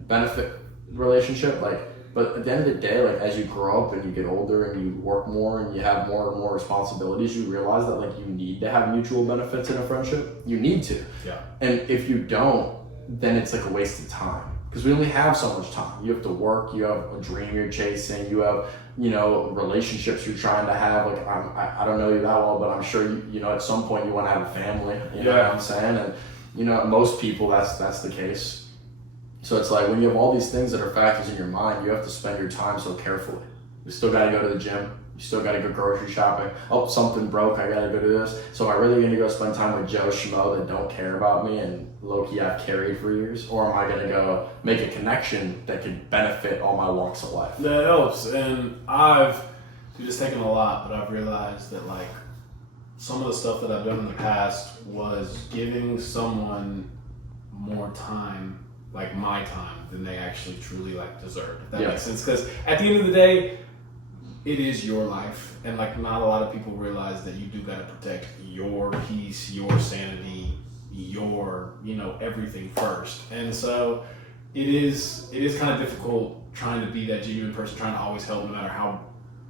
benefit relationship like. But at the end of the day, like as you grow up and you get older and you work more and you have more and more responsibilities, you realize that like you need to have mutual benefits in a friendship. You need to. Yeah. And if you don't, then it's like a waste of time. Because we only have so much time. You have to work, you have a dream you're chasing, you have, you know, relationships you're trying to have. Like I don't know you that well, but I'm sure you know at some point you want to have a family. You know what I'm saying? And you know, most people that's the case. So it's like when you have all these things that are factors in your mind, you have to spend your time so carefully. You still got to go to the gym. You still got to go grocery shopping. Oh, something broke. I got to go do this. So am I really going to go spend time with Joe Schmo that don't care about me and low-key I've carried for years? Or am I going to go make a connection that could benefit all my walks of life? That helps. And I've just taken a lot, but I've realized that like some of the stuff that I've done in the past was giving someone more time, like my time, than they actually truly like deserved. If that makes sense. Because at the end of the day, it is your life, and like not a lot of people realize that you do gotta protect your peace, your sanity, your everything first. And so it is kind of difficult trying to be that genuine person, trying to always help, no matter how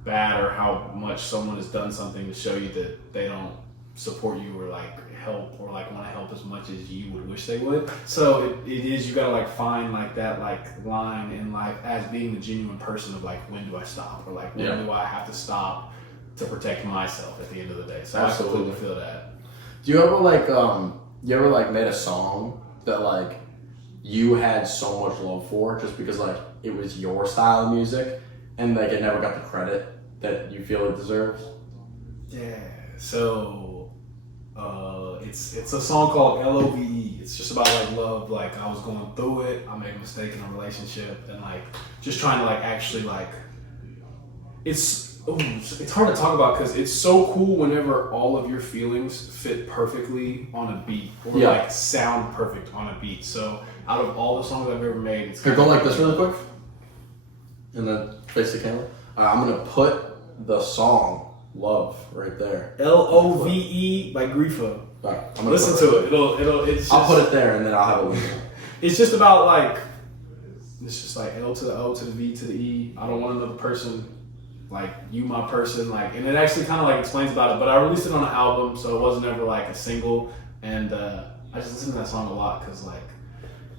bad or how much someone has done something to show you that they don't support you or like help or like want to help as much as you would wish they would. So it is, you gotta like find like that like line in life as being the genuine person of like, when do I stop, or like when do I have to stop to protect myself at the end of the day. So absolutely. I completely feel that. Do you ever like made a song that like you had so much love for just because like it was your style of music and like it never got the credit that you feel it deserves? Yeah. So it's a song called Love. It's just about like love. Like I was going through it. I made a mistake in a relationship, and like just trying to like actually like it's hard to talk about because it's so cool whenever all of your feelings fit perfectly on a beat or like sound perfect on a beat. So out of all the songs I've ever made, it's go like this really quick, and then face the camera. I'm gonna put the song Love right there. Love by Griffa. Right, listen to it. It's just, I'll put it there and then I'll have a link. It's just about like, it's just like L to the O to the V to the E. I don't want another person, like you my person, like, and it actually kind of like explains about it. But I released it on an album, so it wasn't ever like a single. And I just listen to that song a lot because like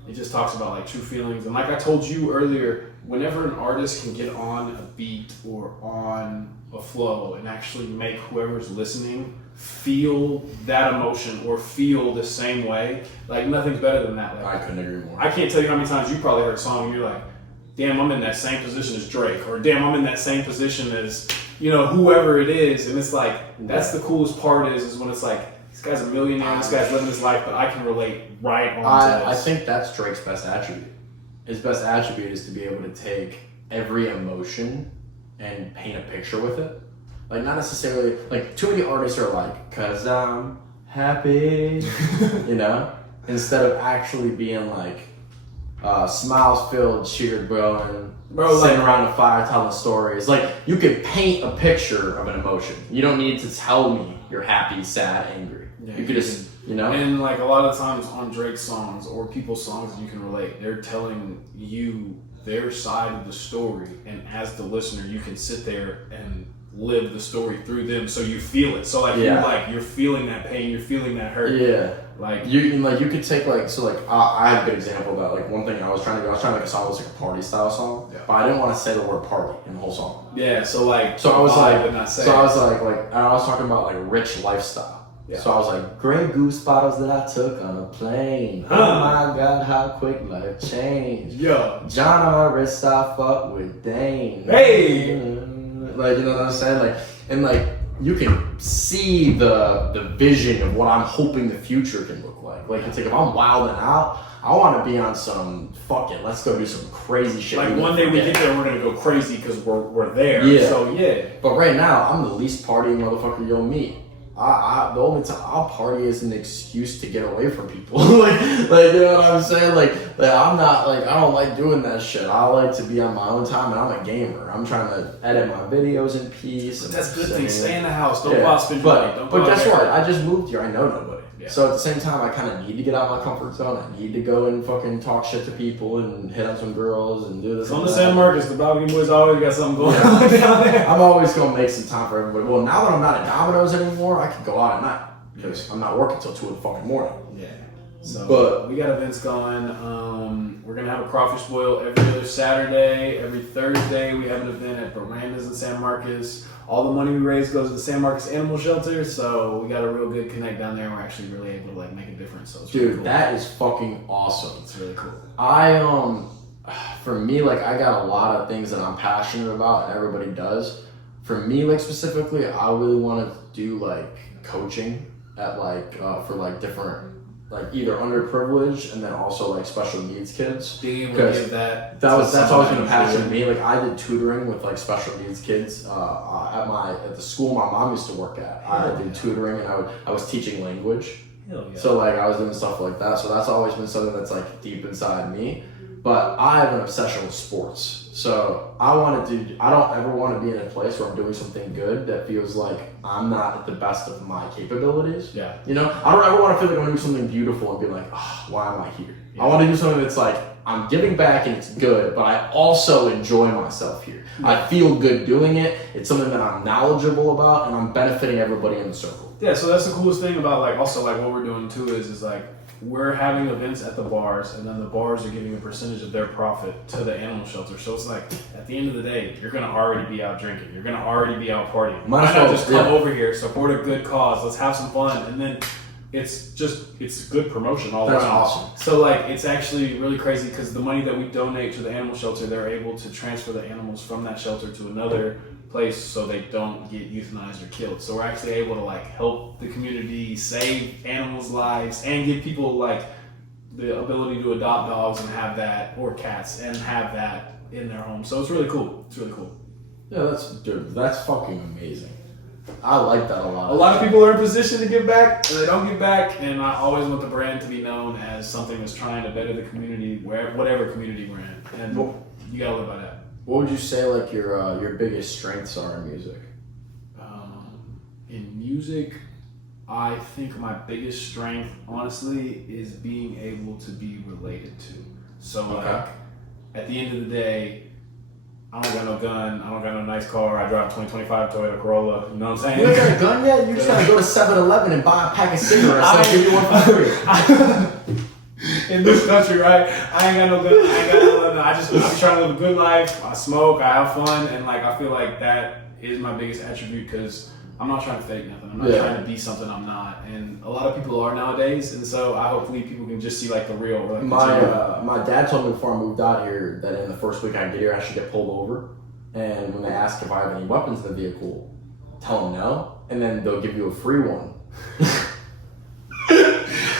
it just talks about like true feelings. And like I told you earlier, whenever an artist can get on a beat or on a flow and actually make whoever's listening feel that emotion or feel the same way, like nothing's better than that. Like, I couldn't agree more. I can't tell you how many times you probably heard a song and you're like, damn, I'm in that same position as Drake, or damn, I'm in that same position as, whoever it is. And it's like, that's the coolest part is when it's like, he's guy's a millionaire, this guy's living his life, but I can relate right on to this. I think that's Drake's best attribute. His best attribute is to be able to take every emotion and paint a picture with it. Like, not necessarily, like, too many artists are like, 'cause I'm happy, you know? Instead of actually being like, smiles filled, cheered, bro, and sitting around a fire telling stories. Like, you could paint a picture of an emotion. You don't need to tell me you're happy, sad, angry. Yeah, you could just, you know? And like a lot of times on Drake's songs or people's songs that you can relate, they're telling you their side of the story, and as the listener, you can sit there and live the story through them, so you feel it. So like you're feeling that pain, you're feeling that hurt. Yeah. Like you could take like, so like I have a good example of that. Like, one thing I was trying to make a song that was like a party style song, but I didn't want to say the word party in the whole song. Yeah. So I was talking about like rich lifestyle. Yeah. So I was like, Grey Goose bottles that I took on a plane. Oh my God, how quick life changed. Yeah. John on my wrist, I fuck with Dane. Hey. Like, you know what I'm saying? Like, and like, you can see the vision of what I'm hoping the future can look like. Like, it's like, if I'm wilding out, I want to be on some, fuck it, let's go do some crazy shit. Like, one day we get there, we're going to go crazy because we're there. Yeah. So, yeah. But right now, I'm the least partying motherfucker you'll meet. The only time I'll party is an excuse to get away from people. like, you know what I'm saying? Like, I'm not, like, I don't like doing that shit. I like to be on my own time, and I'm a gamer. I'm trying to edit my videos in peace. But that's a good thing. Stay in the house. Don't go out spend your money. But guess what? I just moved here. I know nobody. Yeah. So at the same time, I kind of need to get out of my comfort zone. I need to go and fucking talk shit to people and hit on some girls and do this. Come to San Marcos. The Balcony Boys always got something going on down there. I'm always going to make some time for everybody. Well, now that I'm not at Domino's anymore, I can go out at night because I'm not working till 2 in the fucking morning. Yeah. So we got events going. We're going to have a crawfish boil every other Saturday. Every Thursday, we have an event at Verandas in San Marcos. All the money we raise goes to the San Marcos Animal Shelter, so we got a real good connect down there, and we're actually really able to like make a difference. So it's really cool. That is fucking awesome. It's really cool. For me, like, I got a lot of things that I'm passionate about, and everybody does. For me, like, specifically, I really want to do like coaching at like for like different, like, either underprivileged and then also like special needs kids. Being able to give that's always been a passion to me. Like, I did tutoring with like special needs kids at the school my mom used to work at. I did tutoring, and I was teaching language. Hell yeah. So like, I was doing stuff like that. So that's always been something that's like deep inside me. But I have an obsession with sports. So I don't ever want to be in a place where I'm doing something good that feels like I'm not at the best of my capabilities. Yeah. You know, I don't ever want to feel like I'm doing something beautiful and be like, oh, why am I here? Yeah. I want to do something that's like, I'm giving back and it's good, but I also enjoy myself here. Yeah. I feel good doing it. It's something that I'm knowledgeable about, and I'm benefiting everybody in the circle. Yeah, so that's the coolest thing about like also like what we're doing too is like we're having events at the bars, and then the bars are giving a percentage of their profit to the animal shelter. So it's like, at the end of the day, you're going to already be out drinking. You're going to already be out partying. Why not just come over here, support a good cause, let's have some fun, and then it's good promotion all around. That's awesome. So like, it's actually really crazy because the money that we donate to the animal shelter, they're able to transfer the animals from that shelter to another place so they don't get euthanized or killed. So we're actually able to like help the community, save animals' lives, and give people like the ability to adopt dogs and have that, or cats, and have that in their home. So it's really cool. It's really cool. Yeah, that's fucking amazing. I like that a lot. A lot of people are in position to give back, and they don't give back, and I always want the brand to be known as something that's trying to better the community, whatever community we're in. And you gotta live by that. What would you say like your biggest strengths are in music? In music, I think my biggest strength, honestly, is being able to be related to. So like, at the end of the day, I don't got no gun, I don't got no nice car, I drive a 2025 Toyota Corolla, you know what I'm saying? You ain't got a gun yet? You just gotta go to 7-Eleven and buy a pack of cigarettes and give you one for free. In this country, right? I ain't got no gun, I ain't got no nothing. I'm trying to live a good life, I smoke, I have fun, and like I feel like that is my biggest attribute because I'm not trying to fake nothing. I'm not trying to be something I'm not. And a lot of people are nowadays, and so hopefully people can just see like the real. Like, my dad told me before I moved out here that in the first week I get here I should get pulled over, and when they ask if I have any weapons in the vehicle, tell them no, and then they'll give you a free one.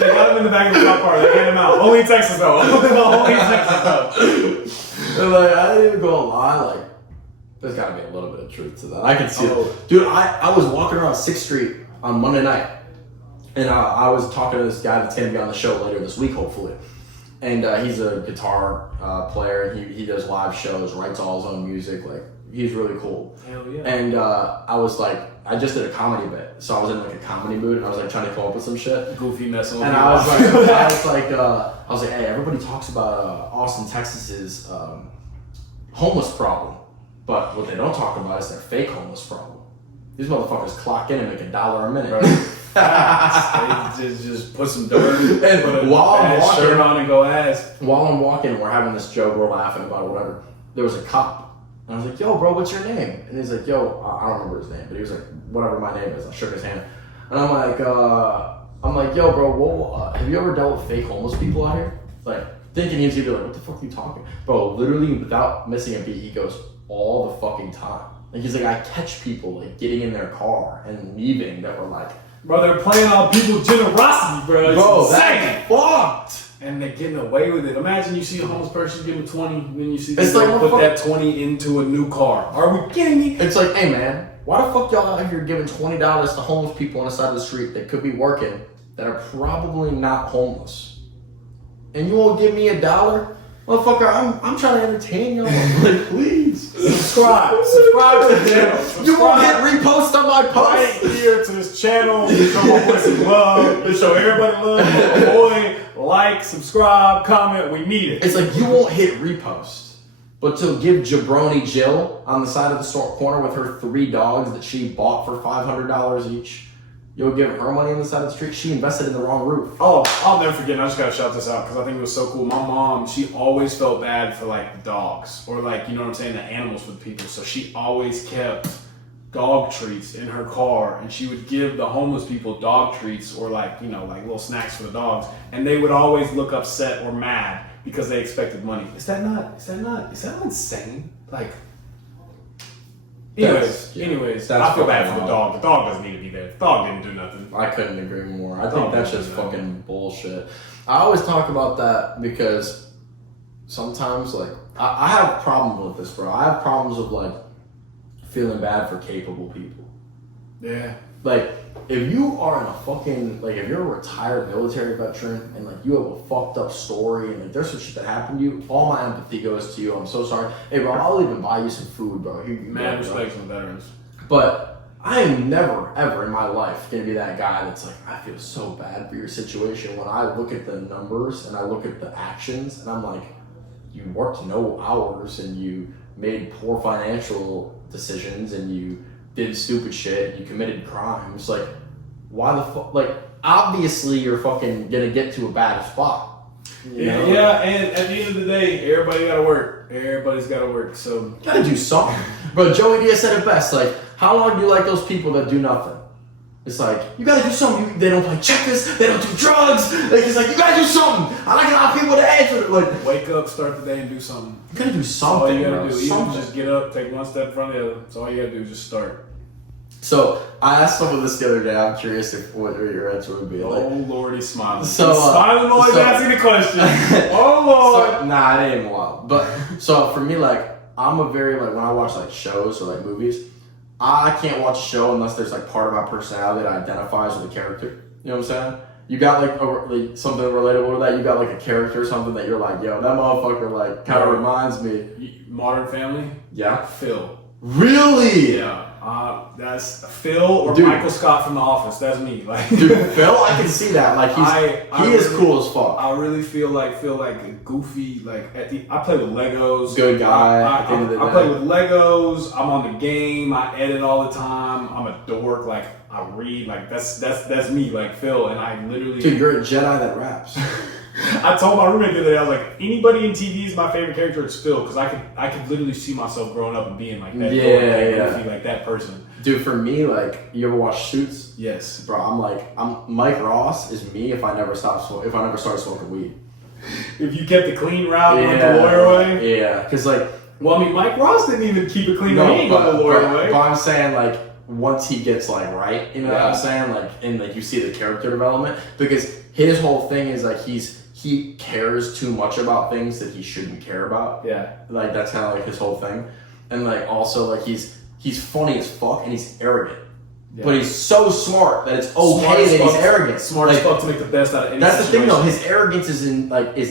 They got him in the back of the cop car. They handed him out. Only in Texas though. Only in Texas though. And like, I didn't even go lie. Like, there's got to be a little bit of truth to that. I can see it. Dude, I was walking around 6th Street on Monday night, and I was talking to this guy that's going to be on the show later this week, hopefully. And he's a guitar player. He does live shows, writes all his own music. Like, he's really cool. Hell yeah. And I was like, I just did a comedy bit, so I was in like a comedy mood, and I was like trying to come up with some shit. Goofy messing with And people. I was like, hey, everybody talks about Austin, Texas's homeless problem, but what they don't talk about is their fake homeless problem. These motherfuckers clock in and make $1 a minute. Right. They just put some dirt and put a while I'm walking, shirt on and go ass. While I'm walking, we're having this joke, we're laughing about it, whatever. There was a cop, and I was like, yo, bro, what's your name? And he's like, yo, I don't remember his name, but he was like, whatever my name is. I shook his hand, and I'm like, yo, bro, have you ever dealt with fake homeless people out here? Like, thinking he's either like, what the fuck are you talking? Bro, literally, without missing a beat, he goes, all the fucking time. Like, he's like, I catch people, like, getting in their car and leaving that were like, bro, they're playing on people's generosity, bro. It's bro, insane. that's fucked. And they're getting away with it. Imagine you see a homeless person, give them 20, then you see It's people like, put that 20 into a new car. Are we kidding me? It's like, hey man, why the fuck y'all out here giving $20 to homeless people on the side of the street that could be working that are probably not homeless? And you won't give me $1? Motherfucker, I'm trying to entertain y'all. Like, please. Subscribe to the channel. You won't get repost on my post. Right here to this channel. Show my boy some love. To show everybody love. My boy, like, subscribe, comment. We need it. It's like, you won't hit repost. But to give Jabroni Jill on the side of the store corner with her 3 dogs that she bought for $500 each, you'll give her money on the side of the street? She invested in the wrong roof. Oh, I'll never forget. And I just gotta shout this out because I think it was so cool. My mom, she always felt bad for like dogs or like, you know what I'm saying, the animals with people. So she always kept dog treats in her car, and she would give the homeless people dog treats or like, you know, like little snacks for the dogs, and they would always look upset or mad because they expected money. Is that not insane? Like, anyways, I feel bad for the dog. The dog doesn't need to be there. The dog didn't do nothing. I couldn't agree more. I think that's just fucking bullshit. I always talk about that because sometimes, like, I have problems with this, bro. I have problems with, like, feeling bad for capable people. Yeah. Like, if you are in a fucking, like, if you're a retired military veteran and, like, you have a fucked up story and, like, there's some shit that happened to you, all my empathy goes to you. I'm so sorry. Hey, bro, I'll even buy you some food, bro. Here you Mad go, respect for the veterans. But I am never, ever in my life going to be that guy that's like, I feel so bad for your situation when I look at the numbers and I look at the actions and I'm like, you worked no hours and you made poor financial decisions and you did stupid shit, you committed crimes. Like, why the fuck? Like, obviously you're fucking gonna get to a bad spot. Yeah, and at the end of the day, everybody gotta work. Everybody's gotta work, so. You gotta do something. Bro, Joey Diaz said it best. Like, how long do you like those people that do nothing? It's like, you gotta do something. They don't play checkers, they don't do drugs. Like, it's like, you gotta do something. I like a lot of people that answer it. Like, wake up, start the day, and do something. You gotta do something. All you gotta bro. do, even something. just get up, take one step in front of the other. That's all you gotta do, just start. So I asked someone this the other day. I'm curious if what your answer would be. Like, Oh Lord, he's smiling. So, he's smiling while he's asking the question. Oh Lord. So, nah, it ain't a while. But so for me, like, I'm a very like when I watch like shows or like movies, I can't watch a show unless there's like part of my personality that identifies with a character. You know what I'm saying? You got like something relatable to that. You got like a character or something that you're like, yo, that motherfucker like kind of reminds me. Modern Family. Yeah. Phil. Really? Yeah. That's Phil or Dude. Michael Scott from The Office. That's me. Like, Dude, Phil, I can see that. Like he is really, cool as fuck. I really feel like a goofy. Like I play with Legos. Good guy. I play with Legos. I'm on the game. I edit all the time. I'm a dork. Like I read. Like that's me. Like Phil, and I literally. Dude, you're a Jedi that raps. I told my roommate the other day, I was like, anybody in TV is my favorite character. It's Phil, because I could literally see myself growing up and being like that. Goofy, like that person. Dude, for me, like, you ever watch Suits? Yes. Bro, I'm Mike Ross is me if I never started smoking weed. If you kept the clean route and went the lawyer way. Yeah, because like. Well, I mean, Mike Ross didn't even keep it clean. He ain't going the lawyer way. But I'm saying like once he gets like right, you know what I'm saying? Like, and like you see the character development, because his whole thing is like he cares too much about things that he shouldn't care about. Yeah. Like that's kind of like his whole thing, and like also like he's funny as fuck and he's arrogant. Yeah. But he's so smart that it's okay that he's arrogant. Smart as fuck to make the best out of any That's situation. the thing though, his arrogance is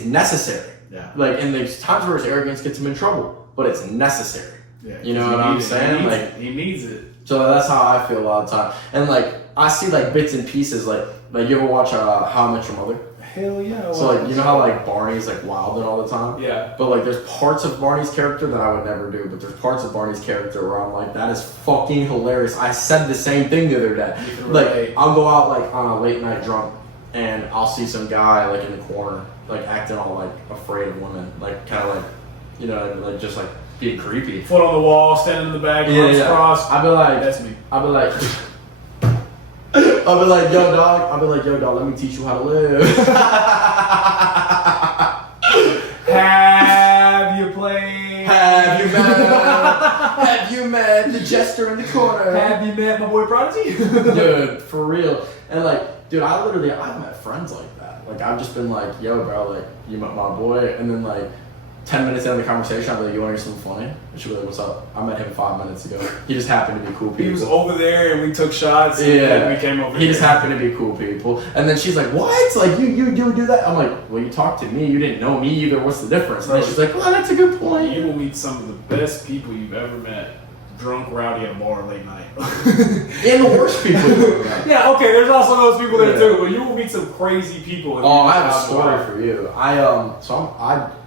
necessary. Yeah. Like, and there's times where his arrogance gets him in trouble, but it's necessary. Yeah. You know what I'm saying? Like, he needs it. So that's how I feel a lot of the time. And like, I see like bits and pieces, like you ever watch How I Met Your Mother? Hell yeah. So like, you know how like Barney's like wilding all the time? Yeah. But like, there's parts of Barney's character that I would never do, but there's parts of Barney's character where I'm like, that is fucking hilarious. I said the same thing the other day. Like, I'll go out like on a late night drunk and I'll see some guy like in the corner, like acting all like afraid of women, like kind of like, you know, like just like being creepy. Foot on the wall, standing in the back, arms crossed. I'd be like, that's me. I'd be like, I'll be like, yo, dog, let me teach you how to live. Have you played? Have you met the jester in the corner? Have you met my boy Prodigy? Dude, for real. And like, dude, I've met friends like that. Like, I've just been like, yo, bro, like, you met my boy. And then like, 10 minutes into the conversation, I'll be like, you want to hear something funny? And she'll be like, what's up? I met him 5 minutes ago. He just happened to be cool people. He was over there and we took shots and then we came over He just happened to be cool people. And then she's like, what? Like, you do that? I'm like, well, you talked to me. You didn't know me either. What's the difference? And then she's like, well, that's a good point. You will meet some of the best people you've ever met. Drunk, rowdy at a bar late night. And the worst people. Yeah, okay, there's also those people there too, but you will meet some crazy people. Oh, I have a story for you.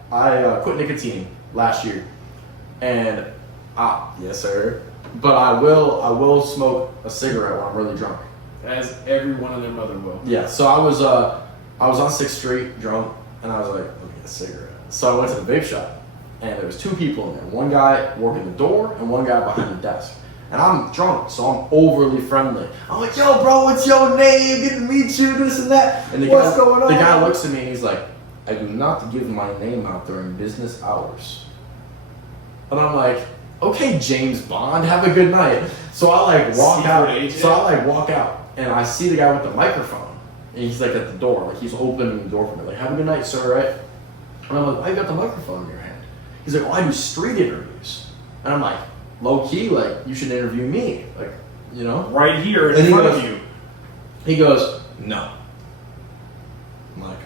I quit nicotine last year, and yes sir, but I will smoke a cigarette when I'm really drunk. As everyone and their mother will. Yeah, so I was on 6th Street drunk, and I was like, let me get a cigarette. So I went to the vape shop, and there was 2 people in there. One guy working the door, and one guy behind the desk. And I'm drunk, so I'm overly friendly. I'm like, yo, bro, what's your name? Good to meet you, this and that. And what's going on? The guy looks at me, and he's like, I do not give my name out during business hours. And I'm like, okay, James Bond, have a good night. So I like walk out. And I see the guy with the microphone, and he's like at the door, like he's opening the door for me, like, have a good night, sir, right? And I'm like, why you got the microphone in your hand? He's like, oh, I do street interviews. And I'm like, low key, like, you should interview me, like, you know, right here in front of you. He goes, no. I'm like,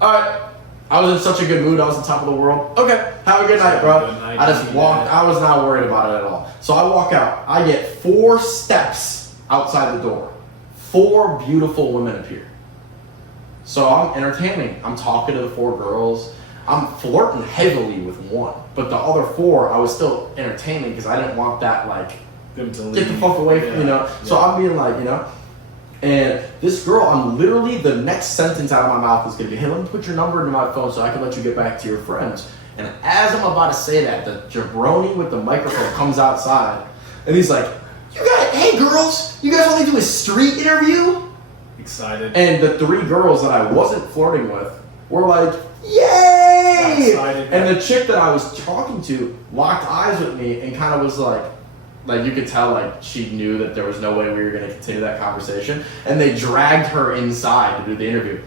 all right. I was in such a good mood. I was on top of the world. Okay, have a good night, bro. I just walked. I was not worried about it at all. So I walk out. I get 4 steps outside the door. 4 beautiful women appear. So I'm entertaining. I'm talking to the 4 girls. I'm flirting heavily with one. But the other 4, I was still entertaining because I didn't want that, like, get the fuck away from, you know. So I'm being like, you know. And this girl, I'm literally, the next sentence out of my mouth is going to be, hey, let me put your number into my phone so I can let you get back to your friends. And as I'm about to say that, the jabroni with the microphone comes outside. And he's like, hey girls, you guys want to do a street interview? Excited. And the 3 girls that I wasn't flirting with were like, yay! And the chick that I was talking to locked eyes with me and kind of was like you could tell, like, she knew that there was no way we were going to continue that conversation. And they dragged her inside to do the interview.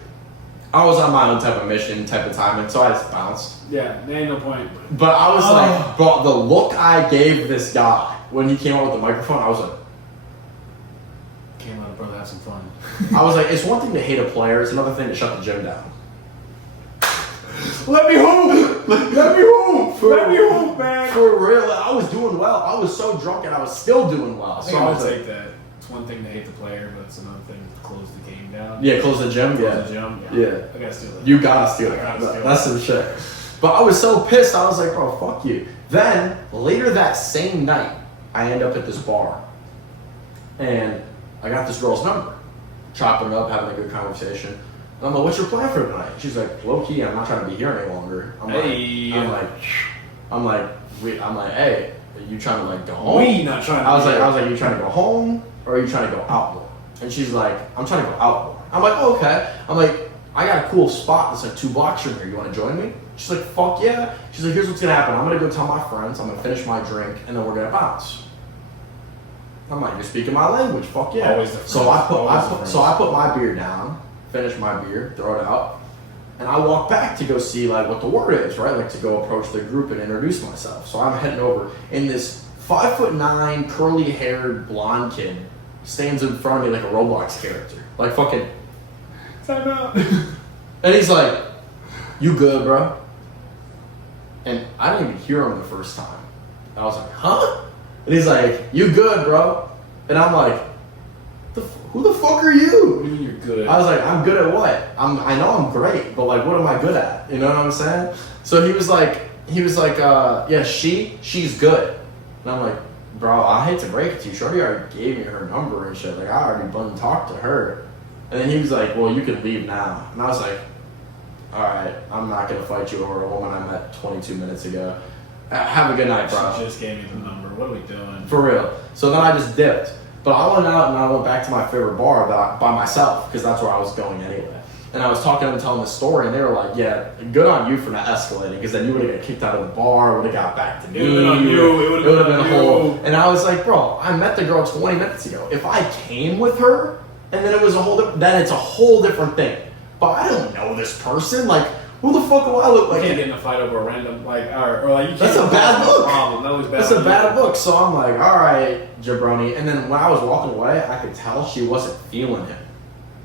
I was on my own type of mission, type of time, and so I just bounced. Yeah, there ain't no point. But I was like, bro, the look I gave this guy when he came out with the microphone, I was like, came out, brother, have some fun. I was like, it's one thing to hate a player, it's another thing to shut the gym down. Let me hoop! Let me hoop! Let me hoop, man! For real, I was doing well. I was so drunk and I was still doing well. I think I would take that. It's one thing to hate the player, but it's another thing to close the game down. Yeah, close the gym. Close the gym. Yeah. I gotta steal it. You gotta steal it. That's some shit. But I was so pissed. I was like, bro, fuck you. Then later that same night, I end up at this bar, and I got this girl's number, chopping it up, having a good conversation. And I'm like, what's your plan for tonight? She's like, low key, I'm not trying to be here any longer. I'm like, hey, are you trying to like go home? We not trying to. I was like, you trying to go home or are you trying to go out more? And she's like, I'm trying to go out more. I'm like, oh, okay. I'm like, I got a cool spot that's like 2 blocks from here. You want to join me? She's like, fuck yeah. She's like, here's what's gonna happen. I'm gonna go tell my friends. I'm gonna finish my drink and then we're gonna bounce. I'm like, you're speaking my language. Fuck yeah. Always the So I friends. put my beer down, finish my beer, throw it out, and I walk back to go see like what the word is, right? Like to go approach the group and introduce myself. So I'm heading over, and this 5'9", curly-haired blonde kid stands in front of me like a Roblox character, like fucking. Time out. And he's like, "You good, bro?" And I didn't even hear him the first time. I was like, "Huh?" And he's like, "You good, bro?" And I'm like, "Who the fuck are you?" What do you mean you're good? I was like, "I'm good at what? I know I'm great, but like, what am I good at?" You know what I'm saying? So he was like, "Yeah, she's good." And I'm like, "Bro, I hate to break it to you. Shorty already gave me her number and shit. Like, I already button talked to her." And then he was like, "Well, you can leave now." And I was like, "All right, I'm not gonna fight you over a woman I met 22 minutes ago. Have a good night, bro." She just gave me the number. What are we doing? For real. So then I just dipped. But I went out and I went back to my favorite bar by myself because that's where I was going anyway. And I was talking and telling the story, and they were like, "Yeah, good on you for not escalating, because then you would have got kicked out of the bar, would have got back to me. It would have been on you. It would have been a on whole." you. And I was like, "Bro, I met the girl 20 minutes ago. If I came with her, and then it was then it's a whole different thing. But I don't know this person. Like, who the fuck do I look like?" You can't get in a fight over a random, like, or like, you can't. That's a bad look. Problem. That was bad. That's a bad look. So I'm like, "All right, jabroni." And then when I was walking away, I could tell she wasn't feeling him.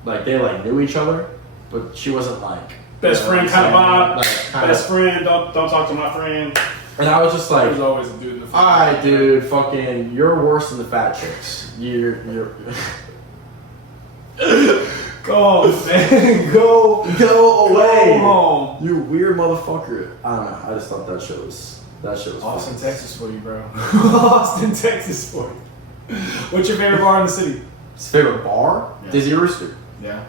Like, they like knew each other, but she wasn't like Best friend kind of vibe. Like, Best friend. Don't talk to my friend. And I was just like, There's always a dude in the front. "All right, dude, fucking, you're worse than the fat chicks. You're." Go, man. Go away. Go home. You weird motherfucker. I don't know. I just thought that shit was Austin, funny. Texas for you, bro. Austin, Texas for you. What's your favorite bar in the city? His favorite bar? Yeah. Dizzy Rooster. Yeah.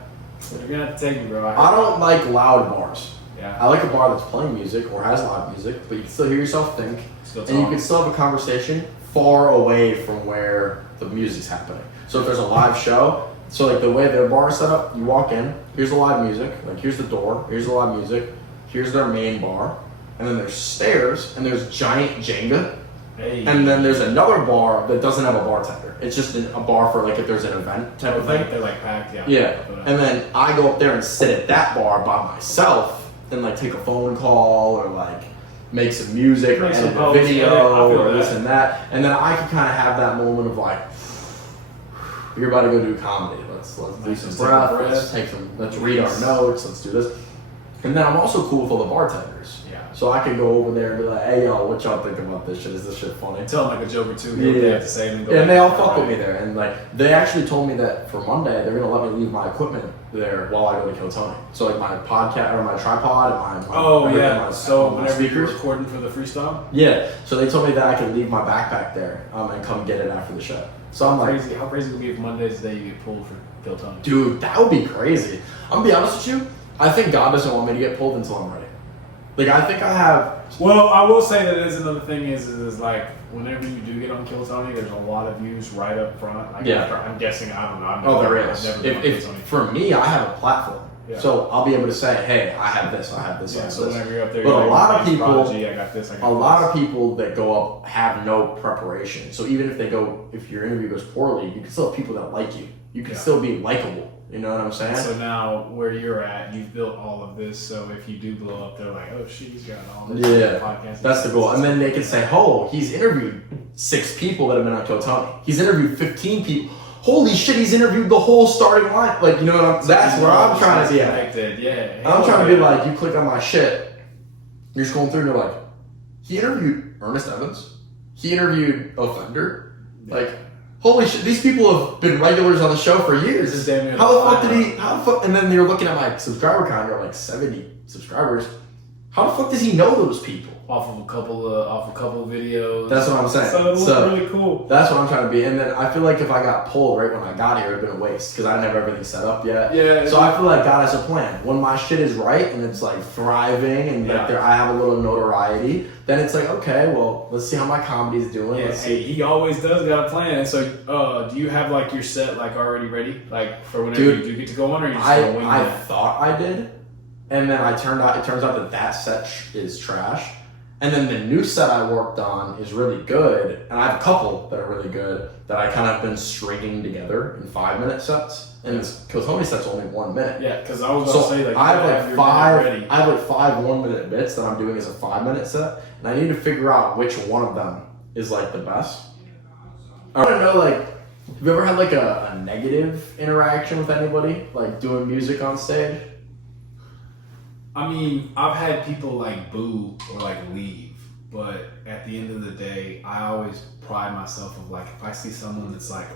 You're gonna have to take me, bro. I don't like loud bars. Yeah. I like a bar that's playing music or has live music, but you can still hear yourself think, Still and you talk. can still have a conversation far away from where the music's happening. So if there's a live show, so like the way their bar is set up, you walk in, here's the live music, like here's the door, here's the live music, here's their main bar, and then there's stairs, and there's giant Jenga, Hey. and then there's another bar that doesn't have a bartender. It's just a bar for like if there's an event type of thing. They're like packed, yeah. Yeah, and then I go up there and sit at that bar by myself and like take a phone call or like make some music or Make some edit a posts, video yeah, I feel or that. this and that, and then I can kind of have that moment of like, you're about to go do comedy. Let's do Let's some take a breath. breath. Let's read our notes. Let's do this. And then I'm also cool with all the bartenders. Yeah. So I can go over there and be like, "Hey y'all, what y'all think about this shit? Is this shit funny?" Tell them like a joke or two. Yeah. They have to say and then go And back they all to fuck with right. me there. And like, they actually told me that for Monday, they're gonna let me leave my equipment there while I go to Kiltony. So like my podcast or my tripod and my Oh everything, yeah. my, So my whenever you're speakers. recording for the freestyle. Yeah. So they told me that I could leave my backpack there and come get it after the show. So I'm like, How crazy would it be if Monday's the day you get pulled for Kill Tony? dude, that would be crazy. I'm gonna be honest with you. I think God doesn't want me to get pulled until I'm ready. Like, I think I have. Well, I will say that is another thing is like whenever you do get on Kill Tony, there's a lot of views right up front. Like, Yeah. I'm guessing. I don't know. I've Oh, never- there I've is. never been on Kill If Tony. for me, I have a platform, Yeah. so I'll be able to say, "Hey, I have this. I have this. I Yeah, have so this." whenever you're up there, But you're a like, lot of "Hey, people- Prodigy, I got this. I got A this." lot of people that go up have no preparation. So even if your interview goes poorly, you can still have people that like you. You can Yeah. still be likable. You know what I'm saying? So now where you're at, you've built all of this. So if you do blow up, they're like, "Oh shit, he's got all this." Yeah, podcast. that's the goal. And then they can say, "Oh, he's interviewed 6 people that have been on Kiltony. He's interviewed 15 people. Holy shit, he's interviewed the whole starting line." Like, you know what I'm? That's where I'm trying to be at. Connected, yeah. I'm trying to be like, you click on my shit, you're scrolling through and you're like, he interviewed Ernest Evans. He interviewed Offender. Like, holy shit, these people have been regulars on the show for years. This is damn near How the the fuck did final. he, how the fuck, and then you're looking at my subscriber count, you're like 70 subscribers. How the fuck does he know those people? off of a couple of videos. That's what I'm saying. So it looked So- really cool. That's what I'm trying to be. And then I feel like if I got pulled right when I got here, it would have been a waste because I didn't have everything set up yet. Yeah. So I feel like God has a plan. When my shit is right and it's like thriving and like Yeah. I have a little notoriety, then it's like, okay, well, let's see how my comedy's doing. Yeah, Let's hey, see. he always does got a plan. And so, do you have like your set like already ready, like for whenever Dude, you do get to go on, or you just gonna wing I it? thought I did, and then it turns out that set is trash. And then the new set I worked on is really good, and I have a couple that are really good that I kind of been stringing together in 5-minute sets. And because how many sets only 1 minute? Yeah, because I was about to say like I have your five. minute ready. I have like 5 1-minute bits that I'm doing as a 5-minute set, and I need to figure out which one of them is like the best. I want to know, like, have you ever had like a negative interaction with anybody, like doing music on stage? I mean, I've had people like boo or like leave, but at the end of the day, I always pride myself of like if I see someone that's like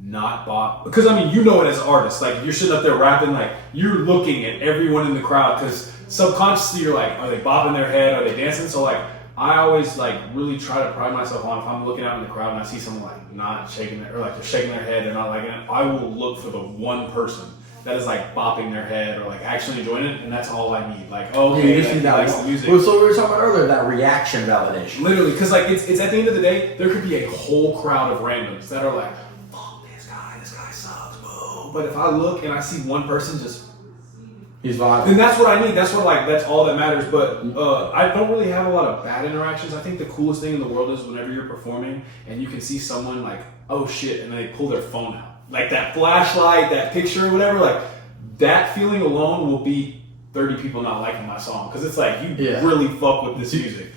not bop, because I mean, you know it as an artist, like you're sitting up there rapping, like you're looking at everyone in the crowd because subconsciously you're like, are they bopping their head, are they dancing? So like I always like really try to pride myself on if I'm looking out in the crowd and I see someone like not shaking their, or like they're shaking their head, they're not liking it, I will look for the one person that is like bopping their head or like actually enjoying it, and that's all I need. Like, okay, you just need that likes the music. Well, so we were talking about earlier, that reaction validation. Literally, because like it's at the end of the day, there could be a whole crowd of randoms that are like, fuck this guy sucks, boo. But if I look and I see one person just, he's vibing, then that's what I need. That's all that matters. But I don't really have a lot of bad interactions. I think the coolest thing in the world is whenever you're performing and you can see someone like, oh shit, and they pull their phone out. Like that flashlight, that picture, or whatever, like that feeling alone will be 30 people not liking my song. Because it's like, you really fuck with this music.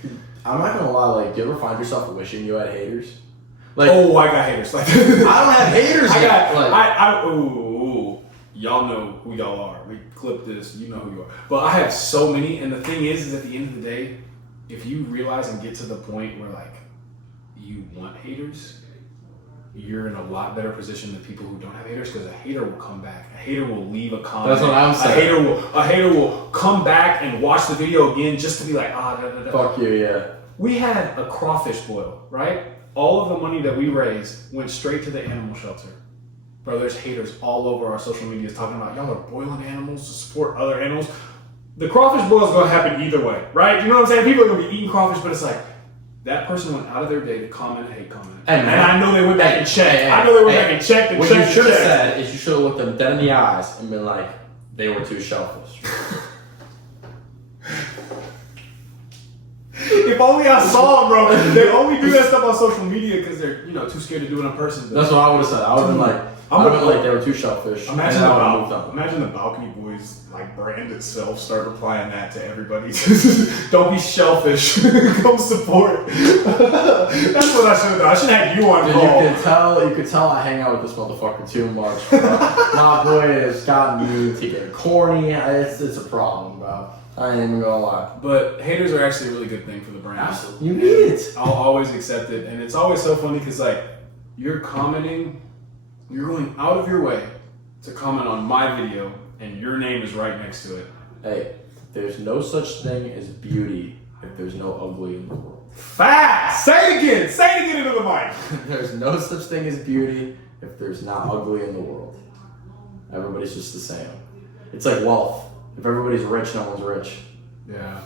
I'm not gonna lie, like, do you ever find yourself wishing you had haters? Like, oh, I got haters. Like, I don't have haters yet. Y'all know who y'all are. We clip this, you know who you are. But I have so many, and the thing is at the end of the day, if you realize and get to the point where like you want haters, you're in a lot better position than people who don't have haters, because a hater will come back. A hater will leave a comment. That's what I'm saying. A hater will come back and watch the video again just to be like, fuck you, yeah. We had a crawfish boil, right? All of the money that we raised went straight to the animal shelter. Bro, there's haters all over our social medias talking about y'all are boiling animals to support other animals. The crawfish boil is gonna happen either way, right? You know what I'm saying? People are gonna be eating crawfish, but it's like, that person went out of their day to comment a hate comment. And I know they went back and checked. I know they went back and checked and what checked. What you should have said is you should have looked them dead in the eyes and been like, they were too selfish. If only I saw them, bro. They only do that stuff on social media because they're, too scared to do it in person. That's what I would have said. I would have been like, they were too shellfish. Imagine the Balcony Boys like brand itself start replying that to everybody. Don't be shellfish. Come support. That's what I should have done. I should have had you on call. You could tell I hang out with this motherfucker too much. My boy has gotten me to get corny. It's a problem, bro. I ain't even gonna lie. But haters are actually a really good thing for the brand. Absolutely. You need it. I'll always accept it. And it's always so funny because like you're commenting, you're going out of your way to comment on my video and your name is right next to it. Hey, there's no such thing as beauty if there's no ugly in the world. Facts! Say it again! Say it again into the mic! There's no such thing as beauty if there's not ugly in the world. Everybody's just the same. It's like wealth. If everybody's rich, no one's rich. Yeah.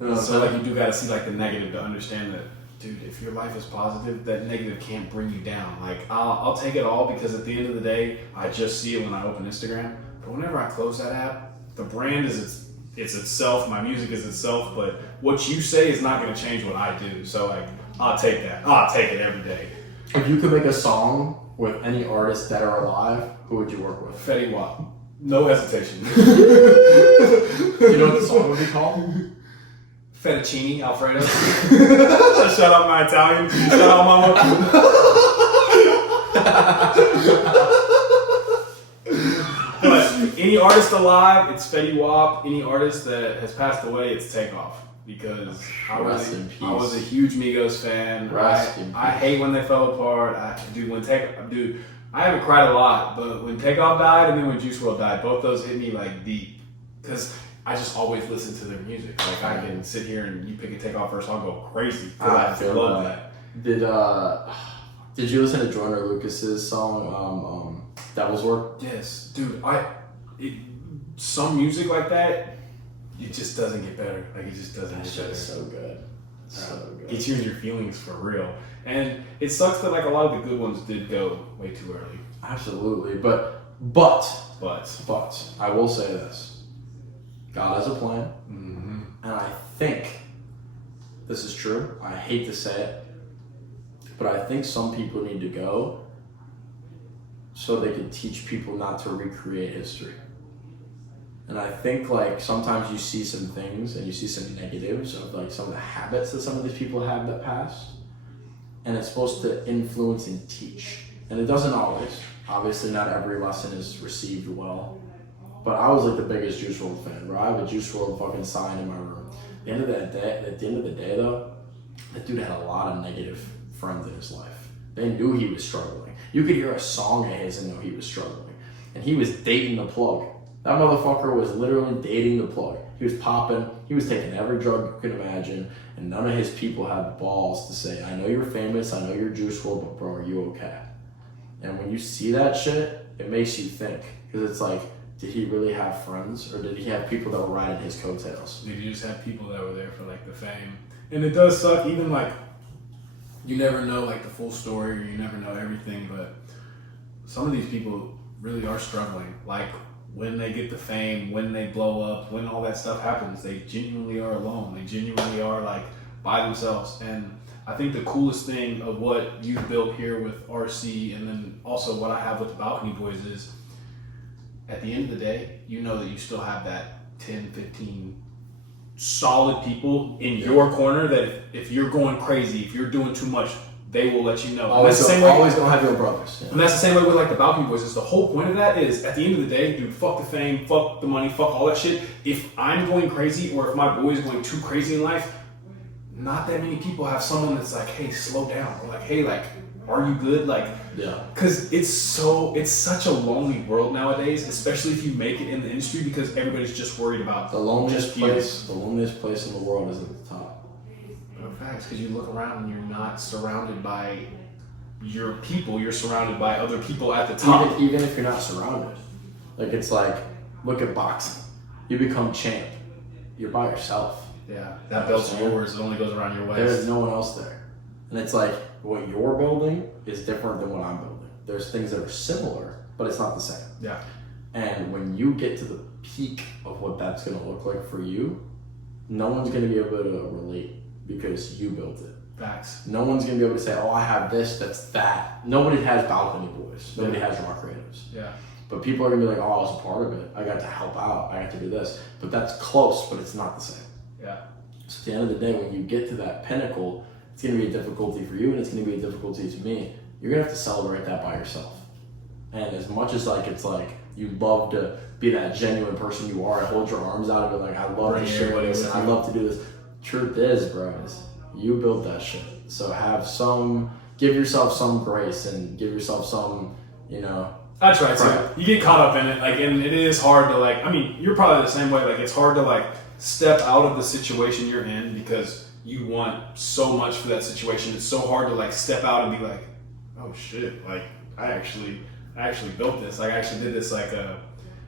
So like you do gotta see like the negative to understand that, dude, if your life is positive, that negative can't bring you down. Like I'll take it all because at the end of the day, I just see it when I open Instagram. But whenever I close that app, the brand is it's itself, my music is itself, but what you say is not gonna change what I do. So like I'll take that. I'll take it every day. If you could make a song with any artist dead or alive, who would you work with? Fetty Wap. No hesitation. You know what the song would be called? Fettuccine Alfredo. Shout out my Italian. Shout out mama. But any artist alive, it's Fetty Wap. Any artist that has passed away, it's Takeoff. Because I was a huge Migos fan. I hate when they fell apart. I haven't cried a lot, but when Takeoff died and then when Juice WRLD died, both those hit me like deep. Because I just always listen to their music. Like I can sit here and you pick a Takeoff verse, I'll go crazy. I just love that. Did you listen to Joyner Lucas's song Devil's Work? Yes, dude. Some music like that, it just doesn't get better. Like it just doesn't get better. It's so good. So good. Gets you in your feelings for real. And it sucks that like a lot of the good ones did go way too early. Absolutely, but I will say this: God has a plan, and I think this is true. I hate to say it, but I think some people need to go so they can teach people not to recreate history. And I think like sometimes you see some things and you see some negatives of like some of the habits that some of these people have that passed, and it's supposed to influence and teach. And it doesn't always. Obviously not every lesson is received well. But I was like the biggest Juice WRLD fan, bro. I have a Juice WRLD fucking sign in my room. At the end of the day though, that dude had a lot of negative friends in his life. They knew he was struggling. You could hear a song of his and know he was struggling. And he was dating the plug. That motherfucker was literally dating the plug. He was popping, he was taking every drug you could imagine, and none of his people had balls to say, I know you're famous, I know you're Juice WRLD, but bro, are you okay? And when you see that shit, it makes you think. Because it's like, did he really have friends? Or did he have people that were riding his coattails? Did you just have people that were there for like the fame? And it does suck, even like, you never know like the full story, or you never know everything, but some of these people really are struggling. Like, when they get the fame, when they blow up, when all that stuff happens, they genuinely are alone. They genuinely are like by themselves. And I think the coolest thing of what you've built here with RC, and then also what I have with the Balcony Boys, is at the end of the day, you know that you still have that 10, 15 solid people in your corner that if you're going crazy, if you're doing too much, they will let you know. Always gonna have your brothers. Yeah. And that's the same way with like the Balcony Boys. Is the whole point of that is at the end of the day, dude, fuck the fame, fuck the money, fuck all that shit. If I'm going crazy or if my boy is going too crazy in life, not that many people have someone that's like, hey, slow down. Or like, hey, like, are you good? Like, yeah. Because it's such a lonely world nowadays, especially if you make it in the industry, because everybody's just worried about the loneliest place in the world is at the top. Facts, because you look around and you're not surrounded by your people, you're surrounded by other people at the top. Even if you're not surrounded. Like, it's like, look at boxing. You become champ. You're by yourself. Yeah, that belt's yours. It only goes around your waist. There's no one else there. And it's like, what you're building is different than what I'm building. There's things that are similar, but it's not the same. Yeah. And when you get to the peak of what that's going to look like for you, no one's going to be able to relate. Because you built it. Facts. No one's gonna be able to say, oh, I have this, that's that. Nobody has Balcony Boys. Nobody has Raw Creatives. Yeah. But people are gonna be like, oh, I was a part of it. I got to help out. I got to do this. But that's close, but it's not the same. Yeah. So at the end of the day, when you get to that pinnacle, it's gonna be a difficulty for you and it's gonna be a difficulty to me. You're gonna have to celebrate that by yourself. And as much as like it's like you love to be that genuine person you are, hold your arms out and be like, I love to share this and I love to do this. Truth is, bro, you built that shit. So give yourself some grace and give yourself some, That's right. So you get caught up in it, like, and it is hard to like. I mean, you're probably the same way. Like, it's hard to like step out of the situation you're in because you want so much for that situation. It's so hard to like step out and be like, oh shit, like I actually built this. Like, I actually did this. Like,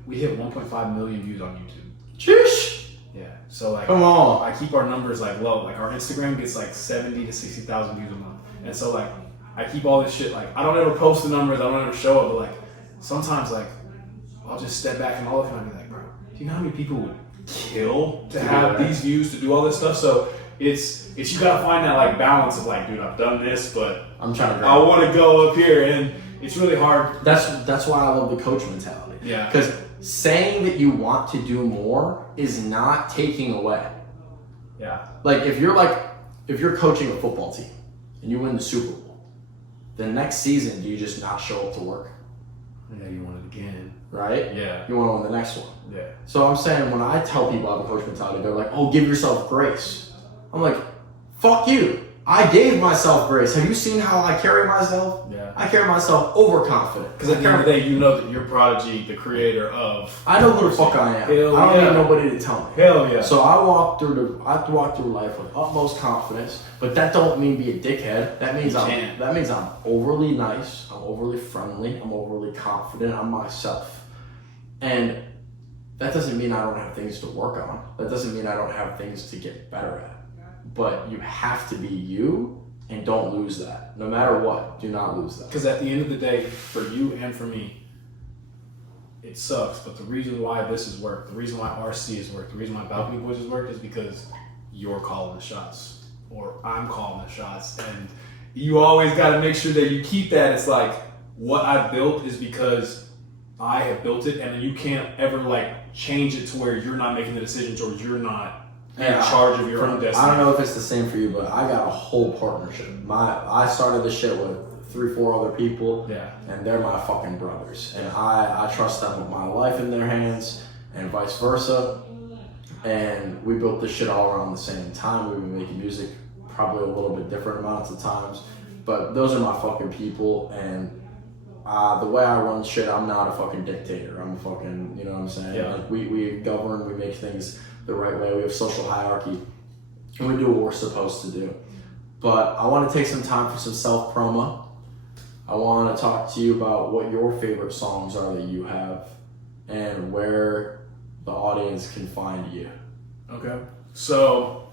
we hit 1.5 million views on YouTube. Sheesh. Yeah, so like, come on. I keep our numbers like low. Like, our Instagram gets like 70 to 60,000 views a month, and so like I keep all this shit. Like, I don't ever post the numbers, I don't ever show it, but like sometimes like I'll just step back and all of a sudden I'll be like, bro, do you know how many people would kill to have these views, to do all this stuff? So it's you gotta find that like balance of like, dude, I've done this, but I'm trying to. I want to go up here, and it's really hard. That's why I love the coach mentality. Yeah, because saying that you want to do more is not taking away. Yeah. Like, if you're coaching a football team and you win the Super Bowl, the next season, do you just not show up to work? Yeah, you want it again. Right? Yeah. You want to win the next one. Yeah. So I'm saying, when I tell people I have a coach mentality, they're like, oh, give yourself grace. I'm like, fuck you. I gave myself grace. Have you seen how I carry myself? Yeah. I carry myself overconfident. Because at the end of the day, you know that you're Prodigy, the creator of. I know who the fuck I am. Hell I don't yeah. need nobody to tell me. Hell yeah. So I have to walk through life with utmost confidence, but that don't mean be a dickhead. That means I'm overly nice, I'm overly friendly, I'm overly confident, I'm myself. And that doesn't mean I don't have things to work on. That doesn't mean I don't have things to get better at. But you have to be you, and don't lose that. No matter what, do not lose that. Because at the end of the day, for you and for me, it sucks. But the reason why this has worked, the reason why RC has worked, the reason why Balcony Boys has worked is because you're calling the shots. or I'm calling the shots. And you always got to make sure that you keep that. It's like, what I built is because I have built it, and you can't ever like change it to where you're not making the decisions or you're not in charge of your own destiny. I don't know if it's the same for you, but I got a whole partnership. I started this shit with 3-4 other people, and they're my fucking brothers, and I trust them with my life in their hands, and vice versa. And we built this shit all around the same time. We've been making music probably a little bit different amounts of times, but those are my fucking people. And the way I run shit, I'm not a fucking dictator. I'm a fucking, you know what I'm saying? Yeah. Like we govern, we make things the right way. We have social hierarchy, and we do what we're supposed to do. But I want to take some time for some self-promo. I want to talk to you about what your favorite songs are that you have, and where the audience can find you. Okay. So,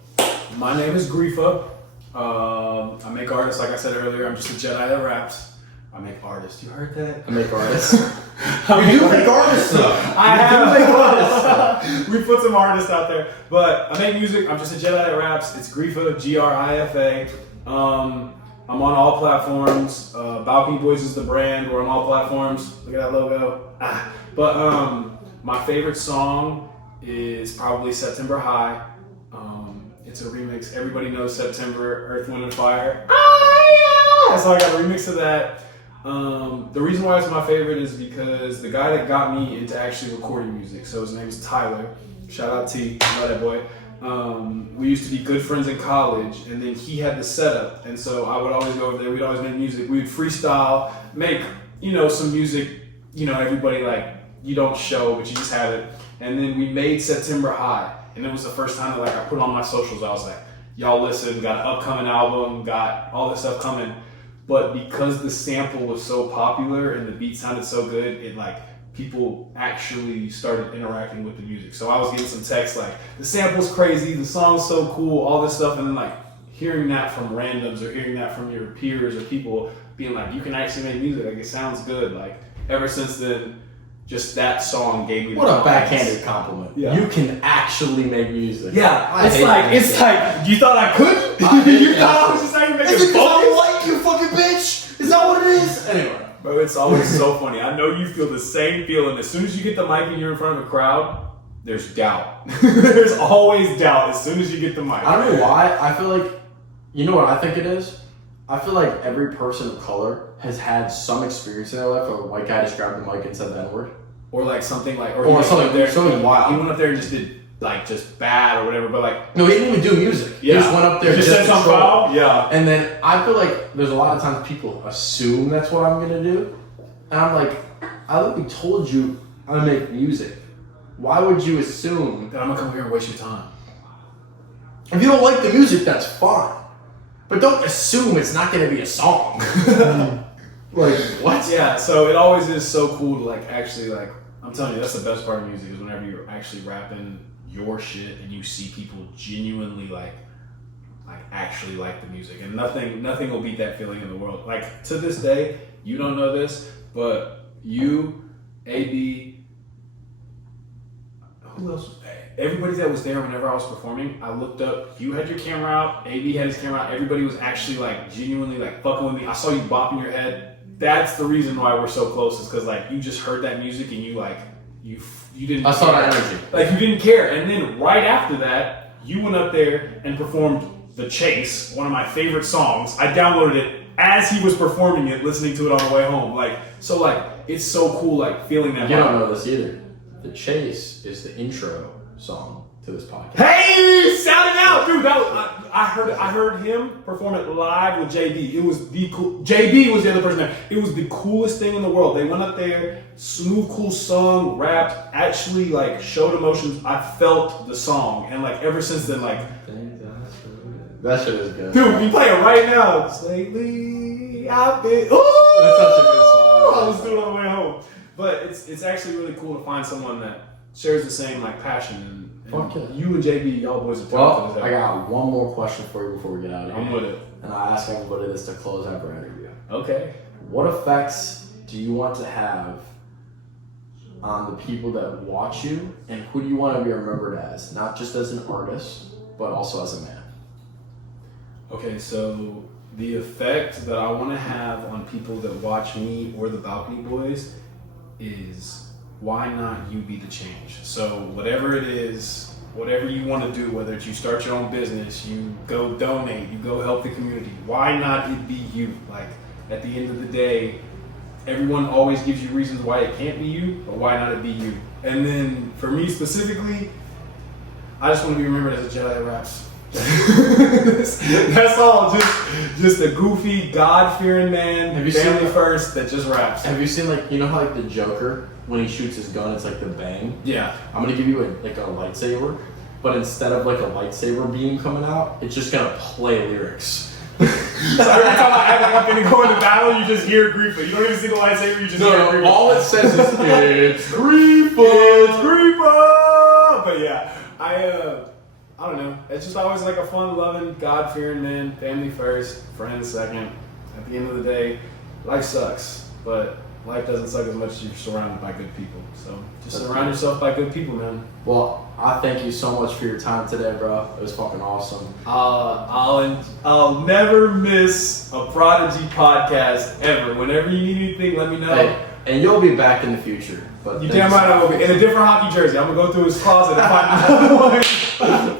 my name is Griffa. I make artists, like I said earlier. I'm just a Jedi that raps. I make artists. You heard that? I make artists. You do make artists, though. I have. Make artists. We put some artists out there. But I make music. I'm just a Jedi that raps. It's Griffa, Grifa. I'm on all platforms. Balcony Boys is the brand. We're on all platforms. Look at that logo. But my favorite song is probably September High. It's a remix. Everybody knows September, Earth, Wind, and Fire. So I got a remix of that. The reason why it's my favorite is because the guy that got me into actually recording music, so his name is Tyler. Shout out T, I know that boy. We used to be good friends in college, and then he had the setup, and so I would always go over there. We'd always make music. We'd freestyle, make some music. Everybody like you don't show, but you just have it. And then we made September High, and it was the first time that I put on my socials. I was like, y'all listen, got an upcoming album, got all this stuff coming. But because the sample was so popular and the beat sounded so good, it people actually started interacting with the music. So I was getting some texts like, the sample's crazy, the song's so cool, all this stuff, and then hearing that from randoms or hearing that from your peers or people being like, you can actually make music, it sounds good. Ever since then, just that song gave me what a backhanded compliment. Yeah. You can actually make music. Yeah, it's like you thought I couldn't? You thought I was just making Is it because I like you, fucking bitch? Is that what it is? Anyway. Bro, it's always so funny. I know you feel the same feeling. As soon as you get the mic and you're in front of a crowd, there's doubt. There's always doubt as soon as you get the mic. I don't know why. I feel like, you know what I think it is? I feel like every person of color has had some experience in their life where a white guy just grabbed the mic and said the N-word. Or something something wild. He went up there and just did just bad or whatever, but no, he didn't even do music. Yeah. He just went up there just said some foul. Yeah. And then I feel like there's a lot of times people assume that's what I'm gonna do, and I'm like, I literally told you I make music. Why would you assume that I'm gonna come here and waste your time? If you don't like the music, that's fine, but don't assume it's not gonna be a song. What? Yeah. So it always is so cool to actually I'm telling you, that's the best part of music is whenever you're actually rapping your shit and you see people genuinely actually like the music, and nothing will beat that feeling in the world. To this day, you don't know this, but you, AB, who else? Everybody that was there whenever I was performing, I looked up. You had your camera out. AB had his camera out. Everybody was actually genuinely fucking with me. I saw you bopping your head. That's the reason why we're so close, is because you just heard that music and you didn't. I saw that energy. You didn't care, and then right after that, you went up there and performed "The Chase," one of my favorite songs. I downloaded it as he was performing it, listening to it on the way home. It's so cool, feeling that. You don't know this either. "The Chase" is the intro song to this podcast. Hey, shout it out, dude! I heard him perform it live with JB. It was the cool. JB was the other person there. It was the coolest thing in the world. They went up there, smooth, cool song, rapped, actually showed emotions. I felt the song, and ever since then, that shit is good. Dude, we play it right now. Lately, I've been. Ooh, that's such a good song. I was doing it on the way home, but it's actually really cool to find someone that shares the same passion and you and JB, y'all boys are talented. Well, I got one more question for you before we get out of here. I'm with it. And I ask everybody this to close every interview. Okay. What effects do you want to have on the people that watch you, and who do you want to be remembered as? Not just as an artist, but also as a man. Okay, so the effect that I want to have on people that watch me or the Balcony Boys is, why not you be the change? So whatever it is, whatever you want to do, whether it's you start your own business, you go donate, you go help the community, why not it be you? Like, at the end of the day, everyone always gives you reasons why it can't be you, but why not it be you? And then for me specifically, I just want to be remembered as a Jedi that raps. That's all. Just a goofy, God-fearing man, family first, that just raps. Have you seen, like, you know how, like, the Joker, when he shoots his gun, it's like the bang? Yeah. I'm gonna give you a lightsaber, but instead of like a lightsaber beam coming out, it's just gonna play lyrics. So every time I have one thing to go into battle, you just hear Griffa. You don't even see the lightsaber, you just hear Griffa. All it says is, it's Griffa! It's Griffa! But yeah, I don't know. It's just always like a fun-loving, God-fearing man. Family first, friends second. At the end of the day, life sucks, but life doesn't suck as much as you're surrounded by good people. So just surround yourself by good people, man. Well, I thank you so much for your time today, bro. It was fucking awesome. I'll never miss a Prodigy podcast ever. Whenever you need anything, let me know. Hey, and you'll be back in the future. But you damn right I will be. In a different hockey jersey. I'm gonna go through his closet and find another one.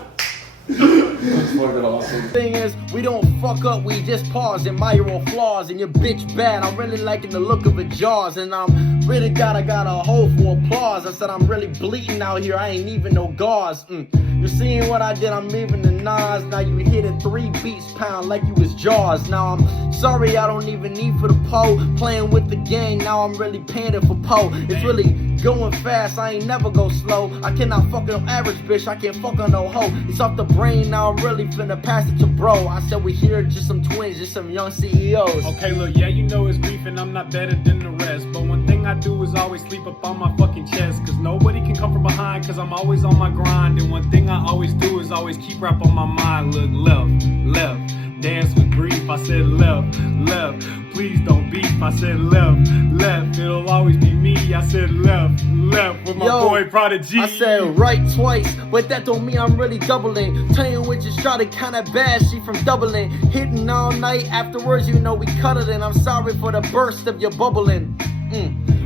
It's fucking awesome. Thing is, we don't fuck up, we just pause, admire all flaws, and your bitch bad. I'm really liking the look of her jaws, and I'm really got a hole for applause. I said I'm really bleeding out here, I ain't even no gauze. You seeing what I did, I'm leaving the Nas. Now you hit it 3 beats pound like you was Jaws. Now I'm sorry, I don't even need for the pole. Playing with the gang, now I'm really panting for Poe. It's really going fast, I ain't never go slow. I cannot fuck no average bitch, I can't fuck on no hoe. It's off the brain, now I'm really finna pass it to bro. I said we here, just some twins, just some young CEOs. Okay, look, yeah, you know it's grief and I'm not better than the rest. But one thing I do is always sleep up on my fucking chest. Cause nobody can come from behind, cause I'm always on my grind. And one thing I always do is always keep rap on my mind. Look, left, dance with grief. I said left, please don't beef. I said left, it'll always be me. I said left, with my boy Prodigy. I said right twice, but that don't mean I'm really doubling. Tell with your shot it kinda bad, she from doubling. Hitting all night, afterwards you know we cuddling. I'm sorry for the burst of your bubbling.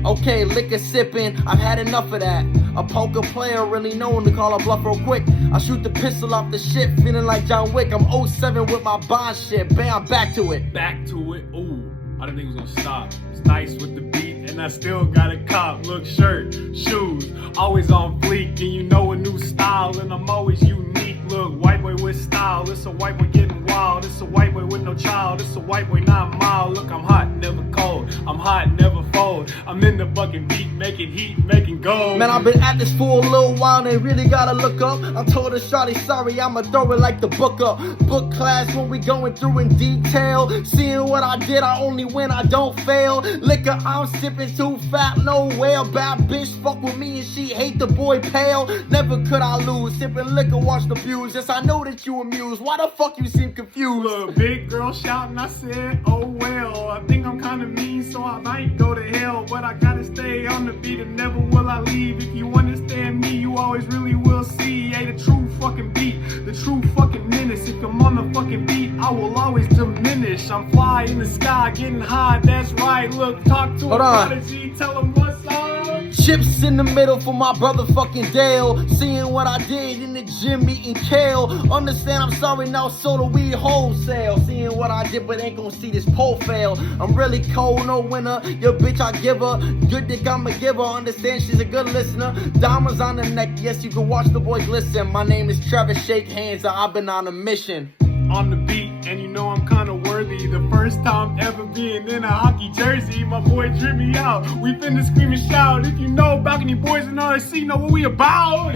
Okay, liquor sipping, I've had enough of that. A poker player really known to call a bluff real quick. I shoot the pistol off the shit, feeling like John Wick. I'm 07 with my bond shit, bam, back to it. Ooh, I didn't think it was gonna stop. It's nice with the beat, and I still got a cop. Look, shirt, shoes, always on fleek, and you know a new style, and I'm always unique. Look, white boy with style, it's a white boy getting wild. It's a white boy with no child, it's a white boy not mild. Look, I'm hot, never cold, I'm hot, never fold. I'm in the fucking beat, making heat, making gold. Man, I've been at this for a little while, and they really gotta look up. I told her, shawty, sorry, I'ma throw it like the book up. Book class when we going through in detail. Seeing what I did, I only win, I don't fail. Liquor, I'm sipping too fat, no whale. Bad bitch fuck with me and she hate the boy pale. Never could I lose, sipping liquor, watch the views. Yes, I know that you amused, why the fuck you seem confused? Look, big girl shouting, I said, oh well. I think I'm kinda mean, so I might go to hell. But I gotta stay on the beat and never will I leave. If you understand me, you always really will see. Hey, the true fucking beat, the true fucking menace. If I'm on the fucking beat, I will always diminish. I'm fly in the sky, getting high, that's right. Look, talk to a Prodigy, tell him what's up. Chips in the middle for my brother fucking Dale. Seeing what I did in the gym eating kale. Understand I'm sorry now, soda weed wholesale. Seeing what I did but ain't gonna see this pole fail. I'm really cold, no winner. Your bitch I give her. Good dick I'ma give her. Understand she's a good listener. Diamonds on the neck, yes you can watch the boy glisten. My name is Travis, shake hands, I've been on a mission. On the beat, and you know I'm kinda worthy. The first time ever being in a hockey jersey. My boy drew me out. We finna scream and shout. If you know Balcony Boys and RC know what we about.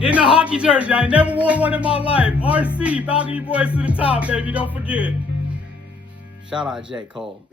In a hockey jersey, I ain't never wore one in my life. RC, Balcony Boys to the top, baby, don't forget. Shout out J. Cole.